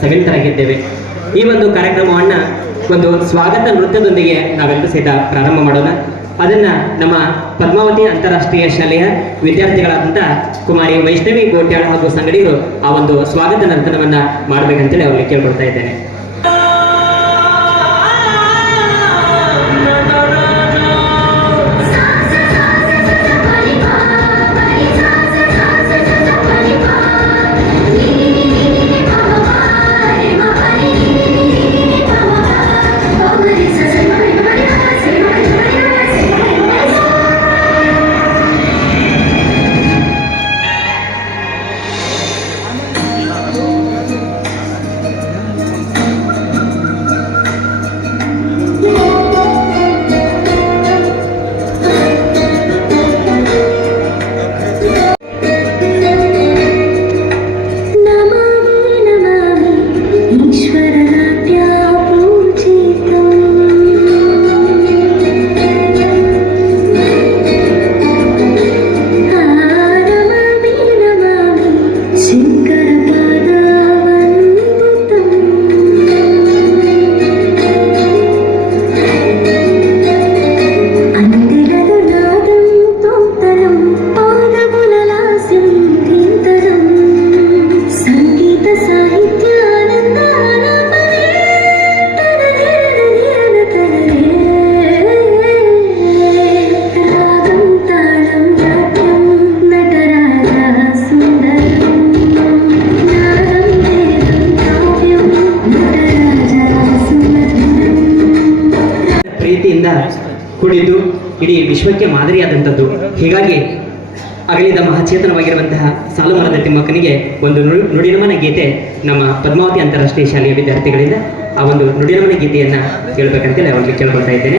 ಸಮಿತರಾಗಿದ್ದೇವೆ. ಈ ಒಂದು ಕಾರ್ಯಕ್ರಮವನ್ನು ಒಂದು ಸ್ವಾಗತ ನೃತ್ಯದೊಂದಿಗೆ ನಾವೆಲ್ಲರೂ ಸಹಿತ ಪ್ರಾರಂಭ ಮಾಡೋಣ. ಅದನ್ನ ನಮ್ಮ ಪದ್ಮಾವತಿ ಅಂತಾರಾಷ್ಟ್ರೀಯ ಶಾಲೆಯ ವಿದ್ಯಾರ್ಥಿಗಳಾದಂಥ ಕುಮಾರಿ ವೈಷ್ಣವಿ ಗೋಟ್ಯಾಳ ಹಾಗೂ ಸಂಗಡಿಗರು ಆ ಒಂದು ಸ್ವಾಗತ ನರ್ತನವನ್ನ ಮಾಡಬೇಕಂತೇಳಿ ಅವರಿಗೆ ಕೇಳ್ಕೊಳ್ತಾ ಇದ್ದೇನೆ. ಕುಡಿದು ಇಡೀ ವಿಶ್ವಕ್ಕೆ ಮಾದರಿಯಾದಂಥದ್ದು. ಹೀಗಾಗಿ ಅಗಲಿದ ಮಹಾಚೇತನವಾಗಿರುವಂತಹ ಸಾಲುಮರದ ತಿಮ್ಮಕ್ಕನಿಗೆ ಒಂದು ನುಡಿನಮನ ಗೀತೆ ನಮ್ಮ ಪದ್ಮಾವತಿ ಅಂತಾರಾಷ್ಟ್ರೀಯ ಶಾಲೆಯ ವಿದ್ಯಾರ್ಥಿಗಳಿಂದ ಆ ಒಂದು ನುಡಿನಮನ ಗೀತೆಯನ್ನ ಕೇಳಬೇಕಂತೇಳಿ ಅವರಿಗೆ ಕೇಳ್ಕೊಳ್ತಾ ಇದ್ದೇನೆ.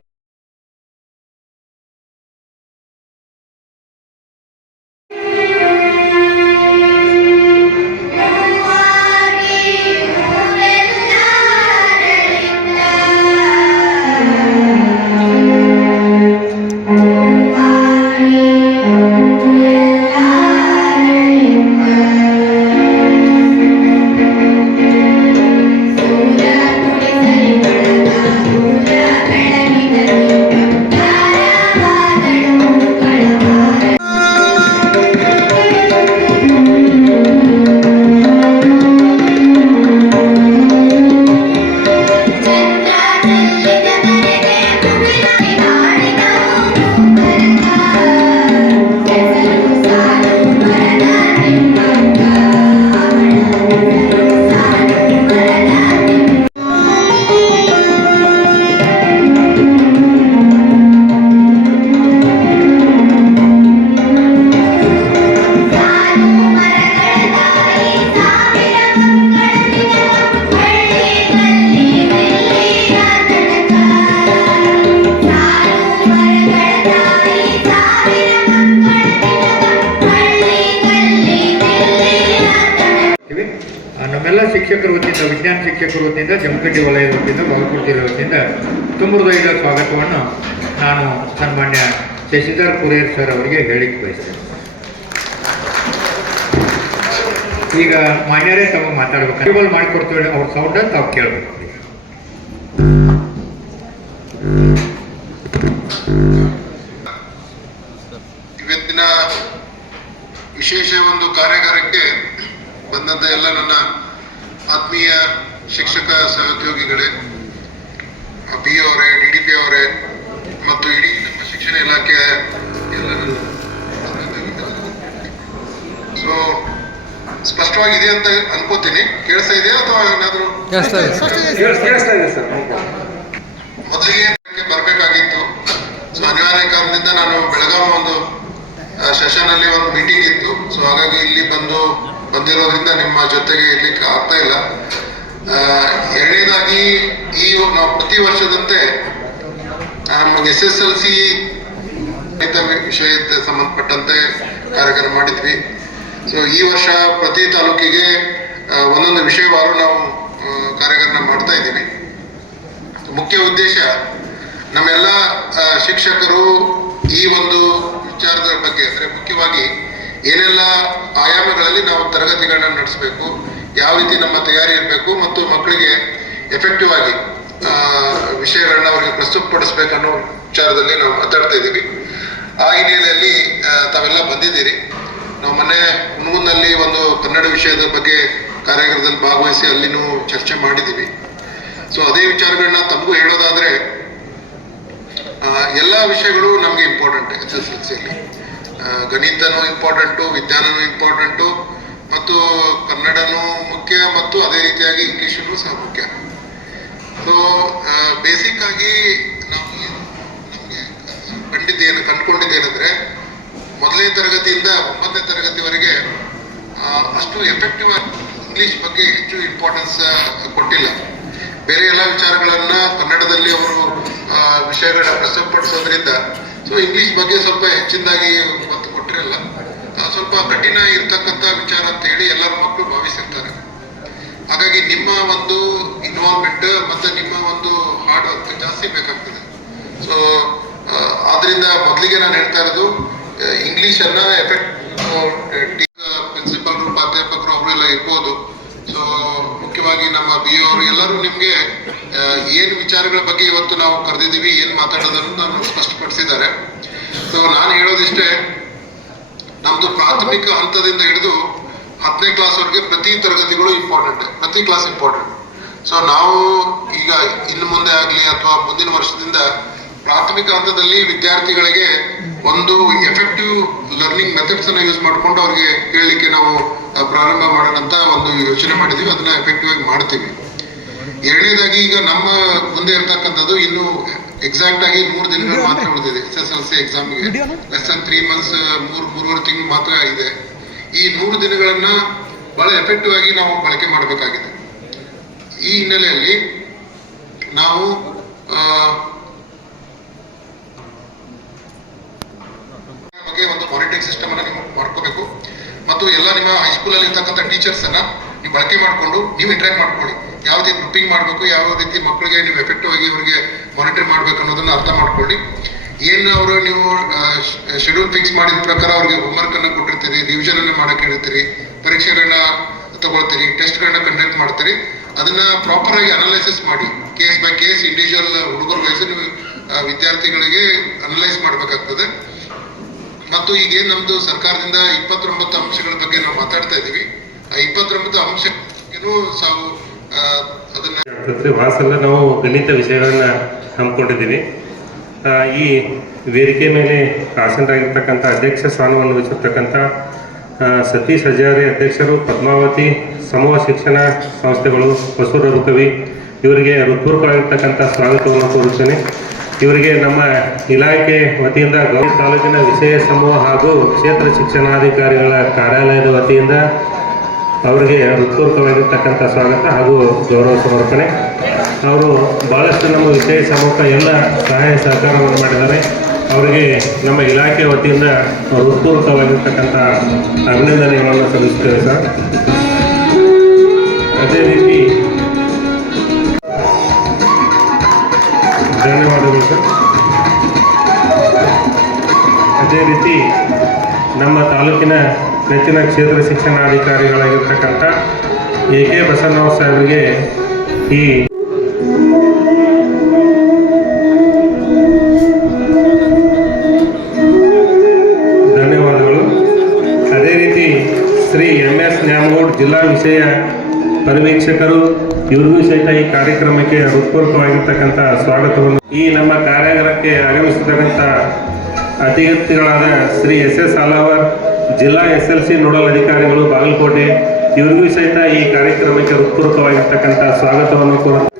ನಮ್ಮೆಲ್ಲ ಶಿಕ್ಷಕರ ವತಿಯಿಂದ, ವಿಜ್ಞಾನ ಶಿಕ್ಷಕರ ವತಿಯಿಂದ, ಜಮಖಂಡಿ ವಲಯದ ವತಿಯಿಂದ, ಬಾಗಲಕೋಟೆ ಜಿಲ್ಲೆ ವತಿಯಿಂದ ತುಂಬ ಹೃದಯದ ಸ್ವಾಗತವನ್ನು ನಾನು ಸನ್ಮಾನ್ಯ ಶಶಿಧರ್ ಕುರೇರ್ ಸರ್ ಅವರಿಗೆ ಹೇಳಿಕ್ಕೆ ಬಯಸ್ತೇನೆ. ಈಗ ಮಾನ್ಯರೇ ತಾವು ಮಾತಾಡ್ಬೇಕು, ಟೇಬಲ್ ಮಾಡಿಕೊಡ್ತೇವೆ, ಅವ್ರ ಸೌಂಡ್ ತಾವು ಕೇಳಬೇಕು. ಇವತ್ತಿನ ವಿಶೇಷ ಒಂದು ಕಾರ್ಯಾಗಾರಕ್ಕೆ ಬಂದಂಥ ಎಲ್ಲ ನನ್ನ ಆತ್ಮೀಯ ಶಿಕ್ಷಕ ಸಹೋದ್ಯೋಗಿಗಳೇ, ಬಿ ಅವರೇ, DDP ಅವರೇ ಮತ್ತು ಇಡೀ ನಮ್ಮ ಶಿಕ್ಷಣ ಇಲಾಖೆ ಎಲ್ಲರೂ ಸೊ ಸ್ಪಷ್ಟವಾಗಿದೆ ಅಂತ ಅನ್ಕೋತೀನಿ. ಕೇಳಿಸ್ತಾ ಇದೆಯಾ ಅಥವಾ ಏನಾದರೂ? ಮೊದಲಿಗೆ ಬರಬೇಕಾಗಿತ್ತು. ಸೊ ಅನಿವಾರ್ಯ ಕಾರಣದಿಂದ ನಾನು ಬೆಳಗಾವಿ ಒಂದು ಸೆಷನ್ ಅಲ್ಲಿ ಒಂದು ಮೀಟಿಂಗ್ ಇತ್ತು. ಸೊ ಹಾಗಾಗಿ ಇಲ್ಲಿ ಬಂದಿರೋದ್ರಿಂದ ನಿಮ್ಮ ಜೊತೆಗೆ ಇರ್ಲಿಕ್ಕೆ ಆಗ್ತಾ ಇಲ್ಲ. ಎರಡನೇದಾಗಿ ನಾವು ಪ್ರತಿ ವರ್ಷದಂತೆ ನಮಗೆ SSLC ವಿಷಯದ ಸಂಬಂಧಪಟ್ಟಂತೆ ಕಾರ್ಯಕ್ರಮ ಮಾಡಿದ್ವಿ. ಸೊ ಈ ವರ್ಷ ಪ್ರತಿ ತಾಲೂಕಿಗೆ ಒಂದೊಂದು ವಿಷಯವಾರು ನಾವು ಕಾರ್ಯಕ್ರಮ ಮಾಡ್ತಾ ಇದ್ದೀವಿ. ಮುಖ್ಯ ಉದ್ದೇಶ ನಮ್ಮೆಲ್ಲ ಶಿಕ್ಷಕರು ಈ ಒಂದು ವಿಚಾರದ ಬಗ್ಗೆ, ಅಂದರೆ ಮುಖ್ಯವಾಗಿ ಏನೆಲ್ಲ ಆಯಾಮಗಳಲ್ಲಿ ನಾವು ತರಗತಿಗಳನ್ನ ನಡೆಸಬೇಕು, ಯಾವ ರೀತಿ ನಮ್ಮ ತಯಾರಿ ಇರಬೇಕು ಮತ್ತು ಮಕ್ಕಳಿಗೆ ಎಫೆಕ್ಟಿವ್ ಆಗಿ ವಿಷಯಗಳನ್ನ ಅವರಿಗೆ ಪ್ರಸ್ತುತಪಡಿಸ್ಬೇಕು ಅನ್ನೋ ವಿಚಾರದಲ್ಲಿ ನಾವು ಮಾತಾಡ್ತಾ ಇದ್ದೀವಿ. ಆ ಹಿನ್ನೆಲೆಯಲ್ಲಿ ತಾವೆಲ್ಲ ಬಂದಿದ್ದೀರಿ. ನಾವು ಮೊನ್ನೆ ಹುಣಗುಂದಲ್ಲಿ ಒಂದು ಕನ್ನಡ ವಿಷಯದ ಬಗ್ಗೆ ಕಾರ್ಯಾಗಾರದಲ್ಲಿ ಭಾಗವಹಿಸಿ ಅಲ್ಲಿನೂ ಚರ್ಚೆ ಮಾಡಿದ್ದೀವಿ. ಸೊ ಅದೇ ವಿಚಾರಗಳನ್ನ ತಮಗೂ ಹೇಳೋದಾದ್ರೆ, ಎಲ್ಲ ವಿಷಯಗಳು ನಮಗೆ ಇಂಪಾರ್ಟೆಂಟ್. SSLCಯಲ್ಲಿ ಗಣಿತನೂ ಇಂಪಾರ್ಟೆಂಟು, ವಿಜ್ಞಾನನೂ ಇಂಪಾರ್ಟೆಂಟು, ಮತ್ತು ಕನ್ನಡನೂ ಮುಖ್ಯ, ಮತ್ತು ಅದೇ ರೀತಿಯಾಗಿ ಇಂಗ್ಲೀಷನ್ನು ಸಹ ಮುಖ್ಯ. ಸೊ ಬೇಸಿಕ್ ಆಗಿ ನಾವು ನಮಗೆ ಕಂಡುಕೊಂಡಿದ್ದೇನೆಂದ್ರೆ, ಮೊದಲನೇ ತರಗತಿಯಿಂದ 9ನೇ ತರಗತಿವರೆಗೆ ಅಷ್ಟು ಎಫೆಕ್ಟಿವ್ ಆಗಿ ಇಂಗ್ಲೀಷ್ ಬಗ್ಗೆ ಹೆಚ್ಚು ಇಂಪಾರ್ಟೆನ್ಸ್ ಕೊಟ್ಟಿಲ್ಲ. ಬೇರೆ ಎಲ್ಲ ವಿಚಾರಗಳನ್ನ ಕನ್ನಡದಲ್ಲಿ ಅವರು ವಿಷಯಗಳನ್ನ ಪ್ರಸ್ತುತಪಡಿಸೋದ್ರಿಂದ ಸೊ ಇಂಗ್ಲೀಷ್ ಬಗ್ಗೆ ಸ್ವಲ್ಪ ಹೆಚ್ಚಿನದಾಗಿ ಒತ್ತು ಕೊಟ್ಟಿರಲ್ಲ. ಸ್ವಲ್ಪ ಕಠಿಣ ಇರ್ತಕ್ಕಂಥ ವಿಚಾರ ಅಂತ ಹೇಳಿ ಎಲ್ಲರ ಮಕ್ಕಳು ಭಾವಿಸಿರ್ತಾರೆ. ಹಾಗಾಗಿ ನಿಮ್ಮ ಒಂದು ಇನ್ವಾಲ್ವ್ಮೆಂಟ್ ಮತ್ತು ನಿಮ್ಮ ಒಂದು ಹಾರ್ಡ್ ವರ್ಕ್ ಜಾಸ್ತಿ ಬೇಕಾಗ್ತದೆ. ಸೊ ಆದ್ರಿಂದ ಮೊದಲಿಗೆ ನಾನು ಹೇಳ್ತಾ ಇರೋದು, ಇಂಗ್ಲೀಷನ್ನು ಪ್ರಿನ್ಸಿಪಲ್ರು, ಪ್ರಾಧ್ಯಾಪಕರು ಅವರೆಲ್ಲ ಇರ್ಬೋದು. ಸೊ ಮುಖ್ಯವಾಗಿ ನಮ್ಮ BO ಅವರು ಎಲ್ಲರೂ ನಿಮಗೆ ಏನು ವಿಚಾರಗಳ ಬಗ್ಗೆ ಇವತ್ತು ನಾವು ಕರೆದಿದ್ದೀವಿ, ಏನು ಮಾತಾಡೋದನ್ನು ನಾನು ಸ್ಪಷ್ಟಪಡಿಸಿದ್ದಾರೆ. ಸೊ ನಾನು ಹೇಳೋದಿಷ್ಟೇ, ನಮ್ಮದು ಪ್ರಾಥಮಿಕ ಹಂತದಿಂದ ಹಿಡಿದು 10ನೇ ಕ್ಲಾಸ್ವರೆಗೆ ಪ್ರತಿ ತರಗತಿಗಳು ಇಂಪಾರ್ಟೆಂಟ್, ಪ್ರತಿ ಕ್ಲಾಸ್ ಇಂಪಾರ್ಟೆಂಟ್. ಸೊ ನಾವು ಈಗ ಇನ್ನು ಮುಂದೆ ಆಗಲಿ ಅಥವಾ ಮುಂದಿನ ವರ್ಷದಿಂದ ಪ್ರಾಥಮಿಕ ಹಂತದಲ್ಲಿ ವಿದ್ಯಾರ್ಥಿಗಳಿಗೆ ಒಂದು ಎಫೆಕ್ಟಿವ್ ಲರ್ನಿಂಗ್ ಮೆಥಡ್ಸ್ ಅನ್ನು ಯೂಸ್ ಮಾಡಿಕೊಂಡು ಅವ್ರಿಗೆ ಹೇಳಲಿಕ್ಕೆ ನಾವು ಪ್ರಾರಂಭ ಮಾಡೋಣ ಅಂತ ಒಂದು ಯೋಚನೆ ಮಾಡಿದ್ದೀವಿ. ಅದನ್ನ ಎಫೆಕ್ಟಿವ್ ಆಗಿ ಮಾಡ್ತೀವಿ. ಎರಡನೇದಾಗಿ, ಈಗ ನಮ್ಮ ಮುಂದೆ ಇರ್ತಕ್ಕಂಥದ್ದು ಇನ್ನು ಎಕ್ಸಾಕ್ಟ್ ಆಗಿ 3 ದಿನಗಳು ಮಾತ್ರ ಉಳಿದಿದೆ SSLC ಎಕ್ಸಾಮ್ಗೆ. ಲೆಸ್ ದನ್ 3 ಮಂತ್ಸ್, 3.5 ತಿಂಗಳು ಮಾತ್ರ ಇದೆ. ಈ 3 ದಿನಗಳನ್ನ ಬಹಳ ಎಫೆಕ್ಟಿವ್ ಆಗಿ ನಾವು ಬಳಕೆ ಮಾಡಬೇಕಾಗಿದೆ. ಈ ಹಿನ್ನೆಲೆಯಲ್ಲಿ ನಾವು ಬಗ್ಗೆ ಒಂದು ಮಾನಿಟರಿಂಗ್ ಸಿಸ್ಟಮ್ ಅನ್ನ ನೀವು ಮಾಡ್ಕೋಬೇಕು. ಮತ್ತು ಎಲ್ಲ ನಿಮ್ಮ ಹೈಸ್ಕೂಲಲ್ಲಿ ಇರ್ತಕ್ಕಂಥ ಟೀಚರ್ಸ್ ಅನ್ನ ನೀವು ಬಳಕೆ ಮಾಡಿಕೊಂಡು ನೀವು ಇಂಟ್ರಾಕ್ಟ್ ಮಾಡ್ಕೊಳ್ಳಿ. ಯಾವ ರೀತಿ ಗ್ರೂಪಿಂಗ್ ಮಾಡಬೇಕು, ಯಾವ ರೀತಿ ಮಕ್ಕಳಿಗೆ ನೀವು ಎಫೆಕ್ಟಿವ್ ಆಗಿ ಅವರಿಗೆ ಮಾನಿಟರ್ ಮಾಡಬೇಕು ಅನ್ನೋದನ್ನ ಅರ್ಥ ಮಾಡ್ಕೊಳ್ಳಿ. ಏನು ಅವರು ನೀವು ಶೆಡ್ಯೂಲ್ ಫಿಕ್ಸ್ ಮಾಡಿದ ಪ್ರಕಾರ ಅವ್ರಿಗೆ ಹೋಮ್ವರ್ಕ್ ಅನ್ನ ಕೊಟ್ಟಿರ್ತೀರಿ, ರಿವಿಷನ್ ಅನ್ನ ಮಾಡಕ್ಕೆ ಹೇಳ್ತೀರಿ, ಪರೀಕ್ಷೆಗಳನ್ನ ತಗೊಳ್ತೀರಿ, ಟೆಸ್ಟ್ಗಳನ್ನ ಕಂಡಕ್ಟ್ ಮಾಡ್ತೀರಿ. ಅದನ್ನ ಪ್ರಾಪರ್ ಆಗಿ ಅನಲೈಸಿಸ್ ಮಾಡಿ, ಕೇಸ್ ಬೈ ಕೇಸ್, ಇಂಡಿವಿಜುವಲ್ ಹುಡುಗರ ವಯಸ್ಸು ನೀವು ವಿದ್ಯಾರ್ಥಿಗಳಿಗೆ ಅನಲೈಸ್ ಮಾಡಬೇಕಾಗ್ತದೆ. ಮತ್ತು ಈಗೇನು ನಮ್ದು ಸರ್ಕಾರದಿಂದ 29 ಅಂಶಗಳ ಬಗ್ಗೆ ನಾವು ಮಾತಾಡ್ತಾ ಇದ್ದೀವಿ. ಆ 29 ಅಂಶಕ್ಕೂ ಸಾವು ಅದನ್ನ ವಾಸಲ್ಲ ನಾವು ಗಣಿತ ವಿಷಯಗಳನ್ನ ಹಮ್ಮಿಕೊಂಡಿದ್ದೀವಿ. ಈ ವೇದಿಕೆ ಮೇಲೆ ಆಸೀನರಾಗಿರ್ತಕ್ಕಂಥ ಅಧ್ಯಕ್ಷ ಸ್ಥಾನವನ್ನು ವಹಿಸಿರ್ತಕ್ಕಂಥ ಸತೀಶ್ ಹಜಾರೆ ಅಧ್ಯಕ್ಷರು, ಪದ್ಮಾವತಿ ಸಮೂಹ ಶಿಕ್ಷಣ ಸಂಸ್ಥೆಗಳು, ಹೊಸೂರು ರಘುಕವಿ, ಇವರಿಗೆ ಹೃತ್ಪೂರ್ವಕವಾಗಿರ್ತಕ್ಕಂಥ ಸ್ವಾಗತವನ್ನು ಕೋರುತ್ತೇನೆ. ಇವರಿಗೆ ನಮ್ಮ ಇಲಾಖೆ ವತಿಯಿಂದ ಗೌರಿ ತಾಲೂಕಿನ ವಿಷಯ ಸಮೂಹ ಹಾಗೂ ಕ್ಷೇತ್ರ ಶಿಕ್ಷಣಾಧಿಕಾರಿಗಳ ಕಾರ್ಯಾಲಯದ ವತಿಯಿಂದ ಅವರಿಗೆ ಹೃತ್ಪೂರ್ವಕವಾಗಿರ್ತಕ್ಕಂಥ ಸ್ವಾಗತ ಹಾಗೂ ಗೌರವ ಸಮರ್ಪಣೆ. ಅವರು ಭಾಳಷ್ಟು ನಮ್ಮ ವಿಷಯ ಸಮೂಹಕ್ಕೆ ಎಲ್ಲ ಸಹಾಯ ಸಹಕಾರವನ್ನು ಮಾಡಿದ್ದಾರೆ. ಅವರಿಗೆ ನಮ್ಮ ಇಲಾಖೆ ವತಿಯಿಂದ ಹೃತ್ಪೂರ್ವಕವಾಗಿರ್ತಕ್ಕಂಥ ಅಭಿನಂದನೆಗಳನ್ನು ಸಲ್ಲಿಸುತ್ತೇವೆ ಸರ್. ಅದೇ ರೀತಿ ಧನ್ಯವಾದಗಳು ಸರ್. ಅದೇ ರೀತಿ ನಮ್ಮ ತಾಲೂಕಿನ ನೆಚ್ಚಿನ ಕ್ಷೇತ್ರ ಶಿಕ್ಷಣಾಧಿಕಾರಿಗಳಾಗಿರ್ತಕ್ಕಂಥ AK ಬಸವರಾವ್ ಸಾಹೇಬರಿಗೆ ಈ ಧನ್ಯವಾದಗಳು. ಅದೇ ರೀತಿ ಶ್ರೀ MS ನ್ಯಾಮಗೌಡ್ ಜಿಲ್ಲಾ ವಿಷಯ ಪರಿವೀಕ್ಷಕರು, ಇವ್ರಿಗೂ ಸಹಿತ ಈ ಕಾರ್ಯಕ್ರಮಕ್ಕೆ ಹೃತ್ಪೂರ್ವಕವಾಗಿರ್ತಕ್ಕಂಥ ಸ್ವಾಗತವನ್ನು. ಈ ನಮ್ಮ ಕಾರ್ಯಾಗಾರಕ್ಕೆ ಆಗಮಿಸಿರ್ತಕ್ಕಂಥ ಅತಿಥಿಗಳಾದ ಶ್ರೀ SS ಹಾಲಾವರ್, ಜಿಲ್ಲಾ SLC ನೋಡಲ್ ಅಧಿಕಾರಿಗಳು, ಬಾಗಲಕೋಟೆ, ಇವ್ರಿಗೂ ಸಹಿತ ಈ ಕಾರ್ಯಕ್ರಮಕ್ಕೆ ಹೃತ್ಪೂರ್ವಕವಾಗಿರ್ತಕ್ಕಂಥ ಸ್ವಾಗತವನ್ನು ಕೋರುತ್ತೇವೆ.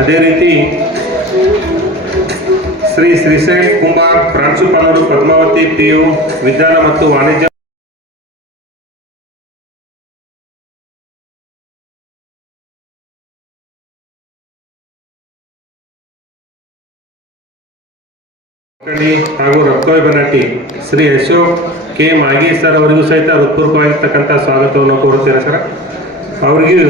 ಅದೇ ರೀತಿ ಶ್ರೀ ಶ್ರೀಶೈಲ್ ಕುಮಾರ್, ಪ್ರಾಂಶುಪಾಲರು, ಪದ್ಮಾವತಿ PU ವಿಜ್ಞಾನ ಮತ್ತು ವಾಣಿಜ್ಯ ಹಾಗೂ ರಕ್ತೋಯ್ ಬನಟ್ಟಿ, ಶ್ರೀ ಅಶೋಕ್ K ಮಾಗಿ ಸರ್ ಅವರಿಗೂ ಸಹಿತ ಹೃತ್ಪೂರ್ವಕವಾಗಿರ್ತಕ್ಕಂಥ ಸ್ವಾಗತವನ್ನು ಕೋರುತ್ತೇನೆ ಸರ್. ಅವರಿಗೂ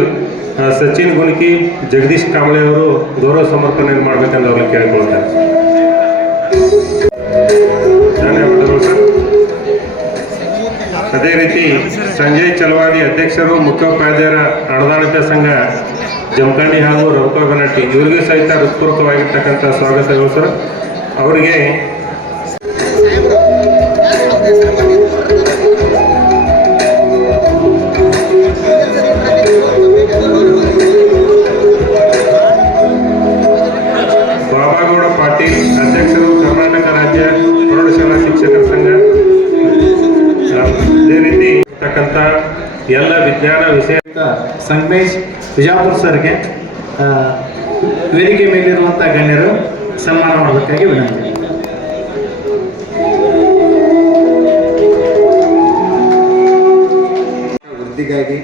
ಸಚಿನ್ ಗುಣಿಕಿ, ಜಗದೀಶ್ ಕಾಂಬಳೆ ಅವರು ಗೌರವ ಸಮರ್ಪಣೆಯನ್ನು ಮಾಡಬೇಕೆಂದು ಅವ್ರಿಗೆ ಕೇಳಿಕೊಳ್ತಾರೆ. ಧನ್ಯವಾದಗಳು ಸರ್. ಅದೇ ರೀತಿ ಸಂಜಯ್ ಚಲವಾದಿ ಅಧ್ಯಕ್ಷರು ಮುಖ್ಯೋಪಾಧ್ಯಾಯರ ಅನುದಾನಿತ ಸಂಘ ಜಮಖಂಡಿ ಹಾಗೂ ರಘುಕುಲ ಬನಟ್ಟಿ ಇವರಿಗೂ ಸಹಿತ ಹೃತ್ಪೂರ್ವಕವಾಗಿರ್ತಕ್ಕಂಥ ಸ್ವಾಗತಗಳು ಸರ್. ಅವರಿಗೆ ಬಾಬಾಗೌಡ ಪಾಟೀಲ್ ಅಧ್ಯಕ್ಷರು ಕರ್ನಾಟಕ ರಾಜ್ಯ ಪ್ರೌಢಶಾಲಾ ಶಿಕ್ಷಕರ ಸಂಘ, ಅದೇ ರೀತಿ ಇರ್ತಕ್ಕಂಥ ಎಲ್ಲ ವಿಜ್ಞಾನ ವಿಷಯ ಸಂಗಮೇಶ್ ಬಿಜಾಪುರ್ ಸರ್ಗೆ ವೇದಿಕೆ ಮೇಲಿರುವಂಥ ಗಣ್ಯರು ಸನ್ಮಾನ ಮಾಡಬೇಕಾಗಿ ವಿನಂತಿ. ವೃದ್ಧಿಗಾಗಿ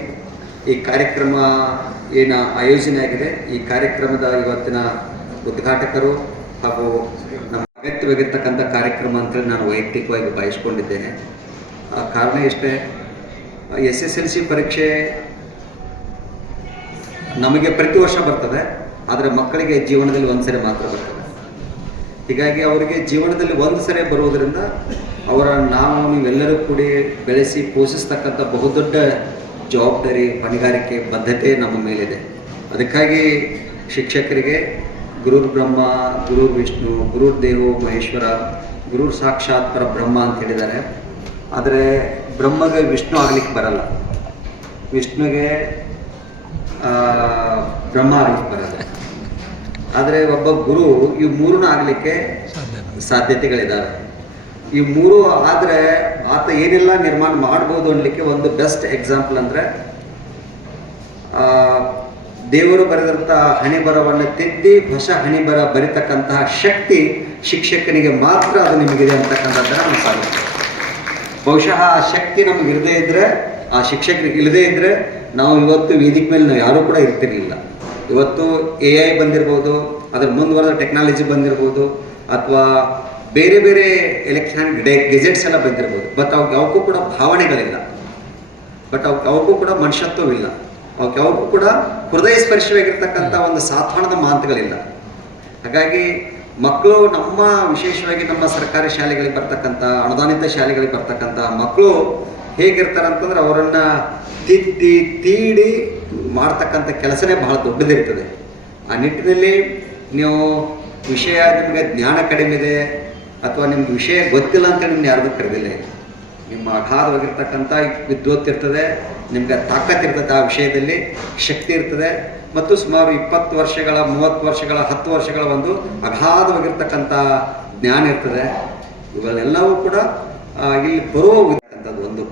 ಈ ಕಾರ್ಯಕ್ರಮ ಏನು ಆಯೋಜನೆ ಆಗಿದೆ, ಈ ಕಾರ್ಯಕ್ರಮದ ಇವತ್ತಿನ ಉದ್ಘಾಟಕರು ಹಾಗೂ ನಮ್ಮ ಅಗತ್ಯವಾಗಿರ್ತಕ್ಕಂಥ ಕಾರ್ಯಕ್ರಮ ಅಂತೇಳಿ ನಾನು ವೈಯಕ್ತಿಕವಾಗಿ ಬಯಸ್ಕೊಂಡಿದ್ದೇನೆ. ಕಾರಣ ಇಷ್ಟೇ, SSLC ಪರೀಕ್ಷೆ ನಮಗೆ ಪ್ರತಿ ವರ್ಷ ಬರ್ತದೆ, ಆದರೆ ಮಕ್ಕಳಿಗೆ ಜೀವನದಲ್ಲಿ ಒಂದು ಸರಿ ಮಾತ್ರ ಬರ್ತದೆ. ಹೀಗಾಗಿ ಅವರಿಗೆ ಜೀವನದಲ್ಲಿ ಒಂದು ಸರಿ ಬರುವುದರಿಂದ ನೀವೆಲ್ಲರೂ ಕೂಡಿ ಬೆಳೆಸಿ ಪೋಷಿಸ್ತಕ್ಕಂಥ ಬಹುದೊಡ್ಡ ಜವಾಬ್ದಾರಿ, ಹೊಣೆಗಾರಿಕೆ, ಬದ್ಧತೆ ನಮ್ಮ ಮೇಲಿದೆ. ಅದಕ್ಕಾಗಿ ಶಿಕ್ಷಕರಿಗೆ ಗುರುರ್ ಬ್ರಹ್ಮ, ಗುರುರ್ ವಿಷ್ಣು, ಗುರುರ್ ದೇವೋ ಮಹೇಶ್ವರ, ಗುರುರ್ ಸಾಕ್ಷಾತ್ ಪರಬ್ರಹ್ಮ ಅಂತ ಹೇಳಿದ್ದಾರೆ. ಆದರೆ ಬ್ರಹ್ಮಗೆ ವಿಷ್ಣು ಆಗ್ಲಿಕ್ಕೆ ಬರಲ್ಲ, ವಿಷ್ಣುಗೆ ಬ್ರಹ್ಮ ಆಗ್ಲಿಕ್ಕೆ ಬರಲ್ಲ. ಆದರೆ ಒಬ್ಬ ಗುರು ಈ ಮೂರನ್ನು ಆಗಲಿಕ್ಕೆ ಸಾಧ್ಯತೆಗಳಿದ್ದಾವೆ. ಈ ಮೂರು ಆದರೆ ಆತ ಏನೆಲ್ಲ ನಿರ್ಮಾಣ ಮಾಡ್ಬೋದು ಅನ್ನಲಿಕ್ಕೆ ಒಂದು ಬೆಸ್ಟ್ ಎಕ್ಸಾಂಪಲ್ ಅಂದರೆ, ದೇವರು ಬರೆದಂಥ ಹಣೆ ಬರವನ್ನು ತಿದ್ದಿ ಹೊಸ ಹಣೆ ಬರ ಬರಿತಕ್ಕಂತಹ ಶಕ್ತಿ ಶಿಕ್ಷಕನಿಗೆ ಮಾತ್ರ ಅದು ನಿಮಗಿದೆ ಅಂತಕ್ಕಂಥದ್ದನ್ನು ನಾವು ಸಾಧಿಸ್ತೀವಿ. ಬಹುಶಃ ಆ ಶಕ್ತಿ ನಮ್ಗೆ ಇರದೇ ಇದ್ದರೆ, ಆ ಶಿಕ್ಷಕರಿಗೆ ಇಲ್ಲದೇ ಇದ್ದರೆ ನಾವು ಇವತ್ತು ವೇದಿಕೆ ಮೇಲೆ ನಾವು ಯಾರೂ ಕೂಡ ಇರ್ತಿರ್ಲಿಲ್ಲ. ಇವತ್ತು AI ಬಂದಿರ್ಬೋದು, ಅದರ ಮುಂದುವರೆದ ಟೆಕ್ನಾಲಜಿ ಬಂದಿರ್ಬೋದು, ಅಥವಾ ಬೇರೆ ಬೇರೆ ಎಲೆಕ್ಟ್ರಾನಿಕ್ ಗೆಜೆಟ್ಸ್ ಎಲ್ಲ ಬಂದಿರ್ಬೋದು. ಬಟ್ ಅವಕ್ಕೂ ಕೂಡ ಭಾವನೆಗಳಿಲ್ಲ, ಬಟ್ ಅವಕ್ಕೂ ಕೂಡ ಮನುಷ್ಯತ್ವವಿಲ್ಲ, ಅವಕ್ಕೂ ಕೂಡ ಹೃದಯ ಸ್ಪರ್ಶವಾಗಿರ್ತಕ್ಕಂಥ ಒಂದು ಸಾಧಾರಣದ ಮಾತುಗಳಿಲ್ಲ. ಹಾಗಾಗಿ ಮಕ್ಕಳು ವಿಶೇಷವಾಗಿ ನಮ್ಮ ಸರ್ಕಾರಿ ಶಾಲೆಗಳಿಗೆ ಬರ್ತಕ್ಕಂಥ, ಅನುದಾನಿತ ಶಾಲೆಗಳಿಗೆ ಬರ್ತಕ್ಕಂಥ ಮಕ್ಕಳು ಹೇಗಿರ್ತಾರೆ ಅಂತಂದ್ರೆ, ಅವರನ್ನು ತಿದ್ದಿ ತೀಡಿ ಮಾಡ್ತಕ್ಕಂಥ ಕೆಲಸನೇ ಬಹಳ ದೊಡ್ಡದಿರ್ತದೆ. ಆ ನಿಟ್ಟಿನಲ್ಲಿ ನೀವು ವಿಷಯ ನಿಮಗೆ ಜ್ಞಾನ ಕಡಿಮೆ ಇದೆ ಅಥವಾ ನಿಮ್ಗೆ ವಿಷಯ ಗೊತ್ತಿಲ್ಲ ಅಂತ ನಿಮ್ಗೆ ಯಾರಿಗೂ ಕರೆದಿಲ್ಲ. ನಿಮ್ಮ ಅಗಾಧವಾಗಿರ್ತಕ್ಕಂಥ ವಿದ್ವತ್ ಇರ್ತದೆ, ನಿಮ್ಗೆ ತಾಕತ್ ಇರ್ತದೆ, ಆ ವಿಷಯದಲ್ಲಿ ಶಕ್ತಿ ಇರ್ತದೆ, ಮತ್ತು ಸುಮಾರು 20 ವರ್ಷಗಳ 30 ವರ್ಷಗಳ 10 ವರ್ಷಗಳ ಒಂದು ಅಗಾಧವಾಗಿರ್ತಕ್ಕಂಥ ಜ್ಞಾನ ಇರ್ತದೆ. ಇವುಗಳೆಲ್ಲವೂ ಕೂಡ ಇಲ್ಲಿ ಬರುವಂಥದ್ದು ಒಂದು.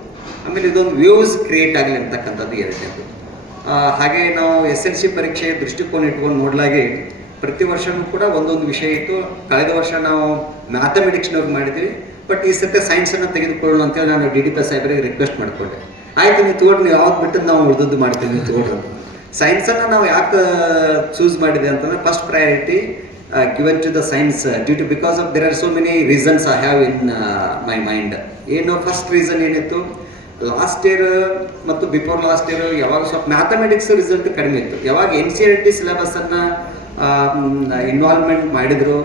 ಆಮೇಲೆ ಇದೊಂದು ವ್ಯೂಸ್ ಕ್ರಿಯೇಟ್ ಆಗಲಿ ಅಂತಕ್ಕಂಥದ್ದು ಎರಡನೇದು. ಹಾಗೆ ನಾವು SLC ಪರೀಕ್ಷೆ ದೃಷ್ಟಿಕೋನ ಇಟ್ಕೊಂಡು ನೋಡಲಾಗಿ ಪ್ರತಿ ವರ್ಷವೂ ಕೂಡ ಒಂದೊಂದು ವಿಷಯ ಇತ್ತು. ಕಳೆದ ವರ್ಷ ನಾವು ಮ್ಯಾಥಮೆಟಿಕ್ಸ್ನವ್ರಿಗೆ ಮಾಡಿದ್ವಿ, ಬಟ್ ಈ ಸತ್ಯ ಸೈನ್ಸನ್ನು ತೆಗೆದುಕೊಳ್ಳೋಣ ಅಂತೇಳಿ ನಾನು DDP ಸಾಹೇಬರಿಗೆ ರಿಕ್ವೆಸ್ಟ್ ಮಾಡಿಕೊಂಡೆ. ಆಯಿತು, ನೀವು ತಗೊಂಡು ನೀವು ಯಾವ್ದು ಬಿಟ್ಟು ನಾವು ಉಳಿದದ್ದು ಮಾಡ್ತೀವಿ, ನೀವು ತಗೊಂಡ್ರು. ಸೈನ್ಸನ್ನು ನಾವು ಯಾಕೆ ಚೂಸ್ ಮಾಡಿದೆ ಅಂತಂದರೆ, first priority given to the science due to because of there are so many reasons I have in my mind. ಏನು ಫಸ್ಟ್ ರೀಸನ್ ಏನಿತ್ತು, ಲಾಸ್ಟ್ ಇಯರ್ ಮತ್ತು ಬಿಫೋರ್ ಲಾಸ್ಟ್ ಇಯರ್ ಯಾವಾಗ ಸ್ವಲ್ಪ ಮ್ಯಾಥಮೆಟಿಕ್ಸ್ ರಿಸಲ್ಟ್ ಕಡಿಮೆ ಇತ್ತು. ಯಾವಾಗ NCERT ಸಿಲೆಬಸ್ಸನ್ನು ಇನ್ವಾಲ್ವ್ಮೆಂಟ್ ಮಾಡಿದರು,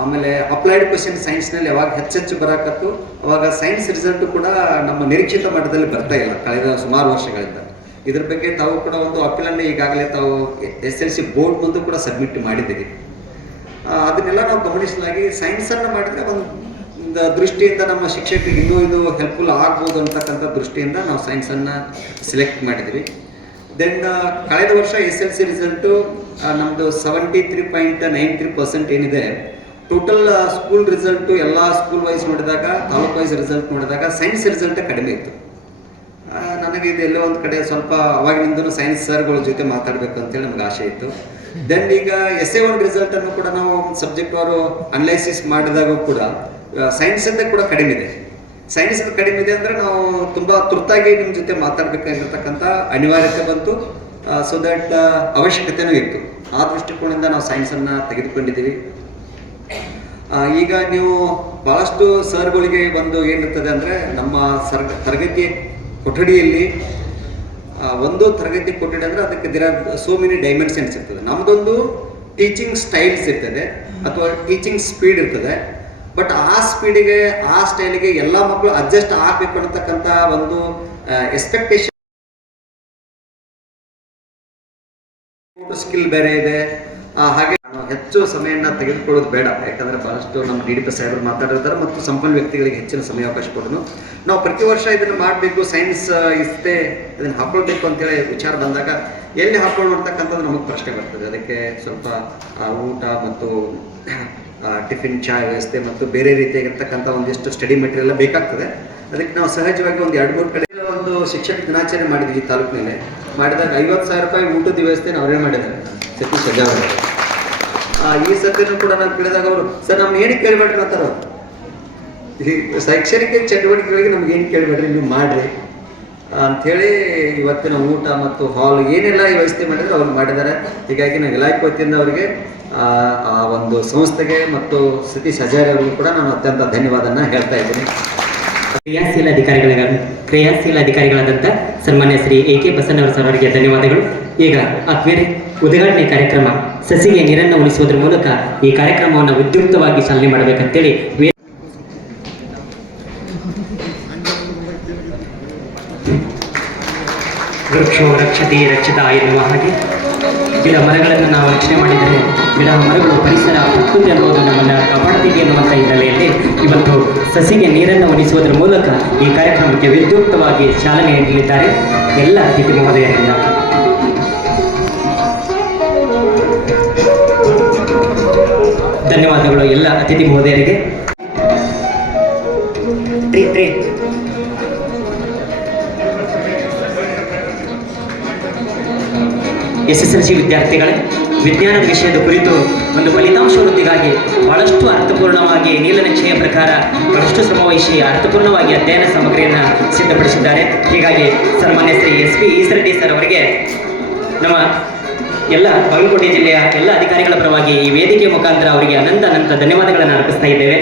ಆಮೇಲೆ ಅಪ್ಲೈಡ್ ಕ್ವೆಶನ್ ಸೈನ್ಸ್ನಲ್ಲಿ ಯಾವಾಗ ಹೆಚ್ಚೆಚ್ಚು ಬರೋಕತ್ತು, ಅವಾಗ ಸೈನ್ಸ್ ರಿಸಲ್ಟು ಕೂಡ ನಮ್ಮ ನಿರೀಕ್ಷಿತ ಮಟ್ಟದಲ್ಲಿ ಬರ್ತಾ ಇಲ್ಲ ಕಳೆದ ಸುಮಾರು ವರ್ಷಗಳಿಂದ. ಇದ್ರ ಬಗ್ಗೆ ತಾವು ಕೂಡ ಒಂದು ಅಪೀಲನ್ನು ಈಗಾಗಲೇ ತಾವು SLC ಬೋರ್ಡ್ ಮುಂದೆ ಕೂಡ ಸಬ್ಮಿಟ್ ಮಾಡಿದ್ದೀರಿ. ಅದನ್ನೆಲ್ಲ ನಾವು ಗಮನಿಸಲಾಗಿ ಸೈನ್ಸನ್ನು ಮಾಡಿದರೆ ಒಂದು ದೃಷ್ಟಿಯಿಂದ ನಮ್ಮ ಶಿಕ್ಷಕರಿಗೆ ಇನ್ನೂ ಇದು ಹೆಲ್ಪ್ಫುಲ್ ಆಗ್ಬೋದು ಅಂತಕ್ಕಂಥ ದೃಷ್ಟಿಯಿಂದ ನಾವು ಸೈನ್ಸನ್ನು ಸೆಲೆಕ್ಟ್ ಮಾಡಿದ್ವಿ. ದೆನ್ ಕಳೆದ ವರ್ಷ SLC ರಿಸಲ್ಟು ನಮ್ಮದು 73.93% ಏನಿದೆ. ಟೋಟಲ್ ಸ್ಕೂಲ್ ರಿಸಲ್ಟು ಎಲ್ಲ ಸ್ಕೂಲ್ ವೈಸ್ ನೋಡಿದಾಗ, ತಾಲೂಕು ವೈಸ್ ರಿಸಲ್ಟ್ ನೋಡಿದಾಗ ಸೈನ್ಸ್ ರಿಸಲ್ಟೇ ಕಡಿಮೆ ಇತ್ತು. ನನಗೆ ಇದೆಲ್ಲೋ ಒಂದು ಕಡೆ ಸ್ವಲ್ಪ ಅವಾಗಿನಿಂದನೂ ಸೈನ್ಸ್ ಸರ್ಗಳ ಜೊತೆ ಮಾತಾಡಬೇಕು ಅಂತೇಳಿ ನಮ್ಗೆ ಆಸೆ ಇತ್ತು. ದೆನ್ ಈಗ SA1 ರಿಸಲ್ಟನ್ನು ಕೂಡ ನಾವು ಸಬ್ಜೆಕ್ಟ್ ಅವರು ಅನಲೈಸಿಸ್ ಮಾಡಿದಾಗ ಕೂಡ ಸೈನ್ಸಿಂದ ಕೂಡ ಕಡಿಮೆ ಇದೆ. ಸೈನ್ಸ್ ಕಡಿಮೆ ಇದೆ ಅಂದರೆ ನಾವು ತುಂಬ ತುರ್ತಾಗಿ ನಿಮ್ಮ ಜೊತೆ ಮಾತಾಡಬೇಕಾಗಿರ್ತಕ್ಕಂಥ ಅನಿವಾರ್ಯತೆ ಬಂತು. ಸೊ ದಟ್ ಅವಶ್ಯಕತೆಯೂ ಇತ್ತು. ಆ ದೃಷ್ಟಿಕೋನದಿಂದ ನಾವು ಸೈನ್ಸನ್ನು ತೆಗೆದುಕೊಂಡಿದ್ದೀವಿ. ಈಗ ನೀವು ಭಾಳಷ್ಟು ಸರ್ಗಳಿಗೆ ಒಂದು ಏನಿರ್ತದೆ ಅಂದರೆ, ನಮ್ಮ ತರಗತಿ ಕೊಠಡಿಯಲ್ಲಿ ಒಂದು ತರಗತಿ ಕೊಠಡಿ ಅಂದರೆ ಅದಕ್ಕೆ there are so many dimensions ಇರ್ತದೆ. ನಮ್ಮದೊಂದು ಟೀಚಿಂಗ್ ಸ್ಟೈಲ್ಸ್ ಇರ್ತದೆ ಅಥವಾ ಟೀಚಿಂಗ್ ಸ್ಪೀಡ್ ಇರ್ತದೆ, ಬಟ್ ಆ ಸ್ಪೀಡಿಗೆ ಆ ಸ್ಟೈಲಿಗೆ ಎಲ್ಲ ಮಕ್ಕಳು ಅಡ್ಜಸ್ಟ್ ಆಗಬೇಕು ಅನ್ನತಕ್ಕಂಥ ಒಂದು ಎಕ್ಸ್ಪೆಕ್ಟೇಷನ್ ಸ್ಕಿಲ್ ಬೇರೆ ಇದೆ. ಹಾಗೆ ಹೆಚ್ಚು ಸಮಯನ ತೆಗೆದುಕೊಳ್ಳೋದು ಬೇಡ, ಯಾಕಂದ್ರೆ ಬಹಳಷ್ಟು ನಮ್ಮ DDP ಸಾಹೇಬರು ಮಾತಾಡಿರ್ತಾರೆ ಮತ್ತು ಸಂಪನ್ನ ವ್ಯಕ್ತಿಗಳಿಗೆ ಹೆಚ್ಚಿನ ಸಮಯಾವಕಾಶ ಕೊಡೋಣ. ನಾವು ಪ್ರತಿ ವರ್ಷ ಇದನ್ನು ಮಾಡಬೇಕು, ಸೈನ್ಸ್ ಇಷ್ಟೇ ಇದನ್ನು ಹಾಕೊಳ್ಬೇಕು ಅಂತೇಳಿ ವಿಚಾರ ಬಂದಾಗ ಎಲ್ಲಿ ಹಾಕೊಳ್ಳೋಣ ಅಂತಕ್ಕಂಥದ್ದು ನಮಗೆ ಪ್ರಶ್ನೆ ಬರ್ತದೆ. ಅದಕ್ಕೆ ಸ್ವಲ್ಪ ಊಟ ಮತ್ತು ಟಿಫಿನ್ ಚಾ ವ್ಯವಸ್ಥೆ ಮತ್ತು ಬೇರೆ ರೀತಿಯಾಗಿರ್ತಕ್ಕಂಥ ಒಂದಿಷ್ಟು ಸ್ಟಡಿ ಮೆಟೀರಿಯಲ್ ಬೇಕಾಗ್ತದೆ. ಅದಕ್ಕೆ ನಾವು ಸಹಜವಾಗಿ ಒಂದು 2-3 ಕಡೆ ಒಂದು ಶಿಕ್ಷಕ ದಿನಾಚರಣೆ ಮಾಡಿದ್ವಿ ತಾಲೂಕಿನಲ್ಲಿ. ಮಾಡಿದಾಗ 50,000 ರೂಪಾಯಿ ಊಟದ ವ್ಯವಸ್ಥೆನ ಅವರೇ ಮಾಡಿದ್ದಾರೆ, ಸತೀಶ್ ಸಜಾವ್. ಈ ಸತಿನೂ ಕೂಡ ನಾನು ಕೇಳಿದಾಗ ಅವರು, ಸರ್ ನಮ್ಗೆ ಏನಕ್ಕೆ ಕೇಳಬೇಡ್ರಿ ಅಂತಾರ, ಈ ಶೈಕ್ಷಣಿಕ ಚಟುವಟಿಕೆಗಳಿಗೆ ನಮ್ಗೆ ಏನು ಕೇಳಬೇಡ್ರಿ, ನೀವು ಮಾಡ್ರಿ ಅಂಥೇಳಿ ಇವತ್ತಿನ ಊಟ ಮತ್ತು ಹಾಲ್ ಏನೆಲ್ಲ ಈ ವ್ಯವಸ್ಥೆ ಮಾಡಿದ್ರೆ ಅವ್ರು ಮಾಡಿದ್ದಾರೆ. ಹೀಗಾಗಿ ನಾನು ಇಲಾಖೆ ವತಿಯಿಂದ ಅವರಿಗೆ ಆ ಒಂದು ಸಂಸ್ಥೆಗೆ ಮತ್ತು ಸತೀಶ್ ಹಜಾರಿ ಅವರಿಗೂ ಕೂಡ ನಾನು ಅತ್ಯಂತ ಧನ್ಯವಾದನ ಹೇಳ್ತಾ ಇದ್ದೀನಿ. ಕ್ರಿಯಾಶೀಲ ಅಧಿಕಾರಿಗಳಾದಂಥ ಸನ್ಮಾನ್ಯ ಶ್ರೀ AK ಬಸನ್ನವರ ಸರ್ ಅವರಿಗೆ ಧನ್ಯವಾದಗಳು. ಈಗ ಆತ್ಮೀಯರೇ, ಉದ್ಘಾಟನೆ ಕಾರ್ಯಕ್ರಮ ಸಸಿಗೆ ನೀರನ್ನು ಉಳಿಸುವುದರ ಮೂಲಕ ಈ ಕಾರ್ಯಕ್ರಮವನ್ನು ಉದ್ಯುಕ್ತವಾಗಿ ಚಾಲನೆ ಮಾಡಬೇಕಂತೇಳಿ ವೃಕ್ಷೋ ರಕ್ಷತೆ ರಕ್ಷಿತ ಎನ್ನುವ ಹಾಗೆ ಗಿಡ ಮರಗಳನ್ನು ನಾವು ರಕ್ಷಣೆ ಮಾಡಿದರೆ ಗಿಡ ಮರಗಳು ಪರಿಸರ ಪ್ರಕೃತಿ ಅನ್ನುವುದು ನಮ್ಮನ್ನು ಕಾಪಾಡಬೇಕು ಎನ್ನುವಂಥ ಹಿನ್ನೆಲೆಯಲ್ಲಿ ಇವತ್ತು ಸಸಿಗೆ ನೀರನ್ನು ಉಣಿಸುವುದರ ಮೂಲಕ ಈ ಕಾರ್ಯಕ್ರಮಕ್ಕೆ ವಿದ್ಯುಕ್ತವಾಗಿ ಚಾಲನೆ ನೀಡಲಿದ್ದಾರೆ ಎಲ್ಲ ಅತಿಥಿ ಮಹೋದಯರಿಂದ. ಧನ್ಯವಾದಗಳು ಎಲ್ಲ ಅತಿಥಿ ಮಹೋದಯರಿಗೆ. SSLC ವಿದ್ಯಾರ್ಥಿಗಳೇ, ವಿಜ್ಞಾನದ ವಿಷಯದ ಕುರಿತು ಒಂದು ಫಲಿತಾಂಶ ವೃದ್ಧಿಗಾಗಿ ಬಹಳಷ್ಟು ಅರ್ಥಪೂರ್ಣವಾಗಿ ನೀಲನಕ್ಷೆಯ ಪ್ರಕಾರ ಬಹಳಷ್ಟು ಶ್ರಮವಹಿಸಿ ಅರ್ಥಪೂರ್ಣವಾಗಿ ಅಧ್ಯಯನ ಸಾಮಗ್ರಿಯನ್ನು ಸಿದ್ಧಪಡಿಸಿದ್ದಾರೆ. ಹೀಗಾಗಿ ಸನ್ಮಾನ್ಯ ಶ್ರೀ SP ಈಶ್ವರಡ್ಡಿ ಸರ್ ಅವರಿಗೆ ನಮ್ಮ ಎಲ್ಲ ಬಾಗಲಕೋಟೆ ಜಿಲ್ಲೆಯ ಎಲ್ಲ ಅಧಿಕಾರಿಗಳ ಪರವಾಗಿ ಈ ವೇದಿಕೆ ಮುಖಾಂತರ ಅವರಿಗೆ ಅನಂತ ಧನ್ಯವಾದಗಳನ್ನು ಅರ್ಪಿಸ್ತಾ ಇದ್ದೇವೆ.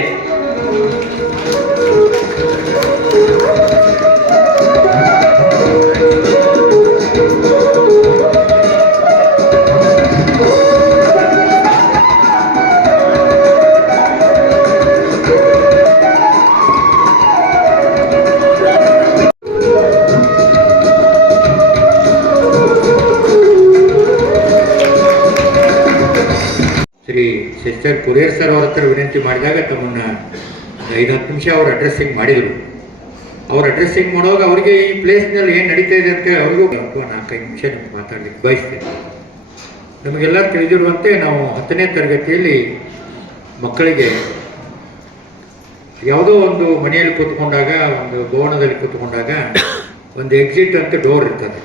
ಸಿಸ್ಟರ್ ಕುರಿಯರ್ ಸರ್ ಅವ್ರ ಹತ್ರ ವಿನಂತಿ ಮಾಡಿದಾಗ ತಮ್ಮನ್ನ 5-10 ನಿಮಿಷ ಅವ್ರು ಅಡ್ರೆಸ್ಸಿಂಗ್ ಮಾಡಿದರು. ಅವ್ರು ಅಡ್ರೆಸ್ಸಿಂಗ್ ಮಾಡುವಾಗ ಅವರಿಗೆ ಈ ಪ್ಲೇಸ್ನಲ್ಲಿ ಏನು ನಡೀತಾ ಇದೆ ಅಂತ ಅವ್ರಿಗೂ 4-5 ನಿಮಿಷ ನಿಮ್ಗೆ ಮಾತಾಡ್ಲಿಕ್ಕೆ ಬಯಸ್ತೇನೆ. ನಮಗೆಲ್ಲ ತಿಳಿದಿರುವಂತೆ ನಾವು 10ನೇ ತರಗತಿಯಲ್ಲಿ ಮಕ್ಕಳಿಗೆ ಯಾವುದೋ ಒಂದು ಮನೆಯಲ್ಲಿ ಕೂತ್ಕೊಂಡಾಗ, ಒಂದು ಭವನದಲ್ಲಿ ಕೂತ್ಕೊಂಡಾಗ ಒಂದು ಎಕ್ಸಿಟ್ ಅಂತ ಡೋರ್ ಇರ್ತದೆ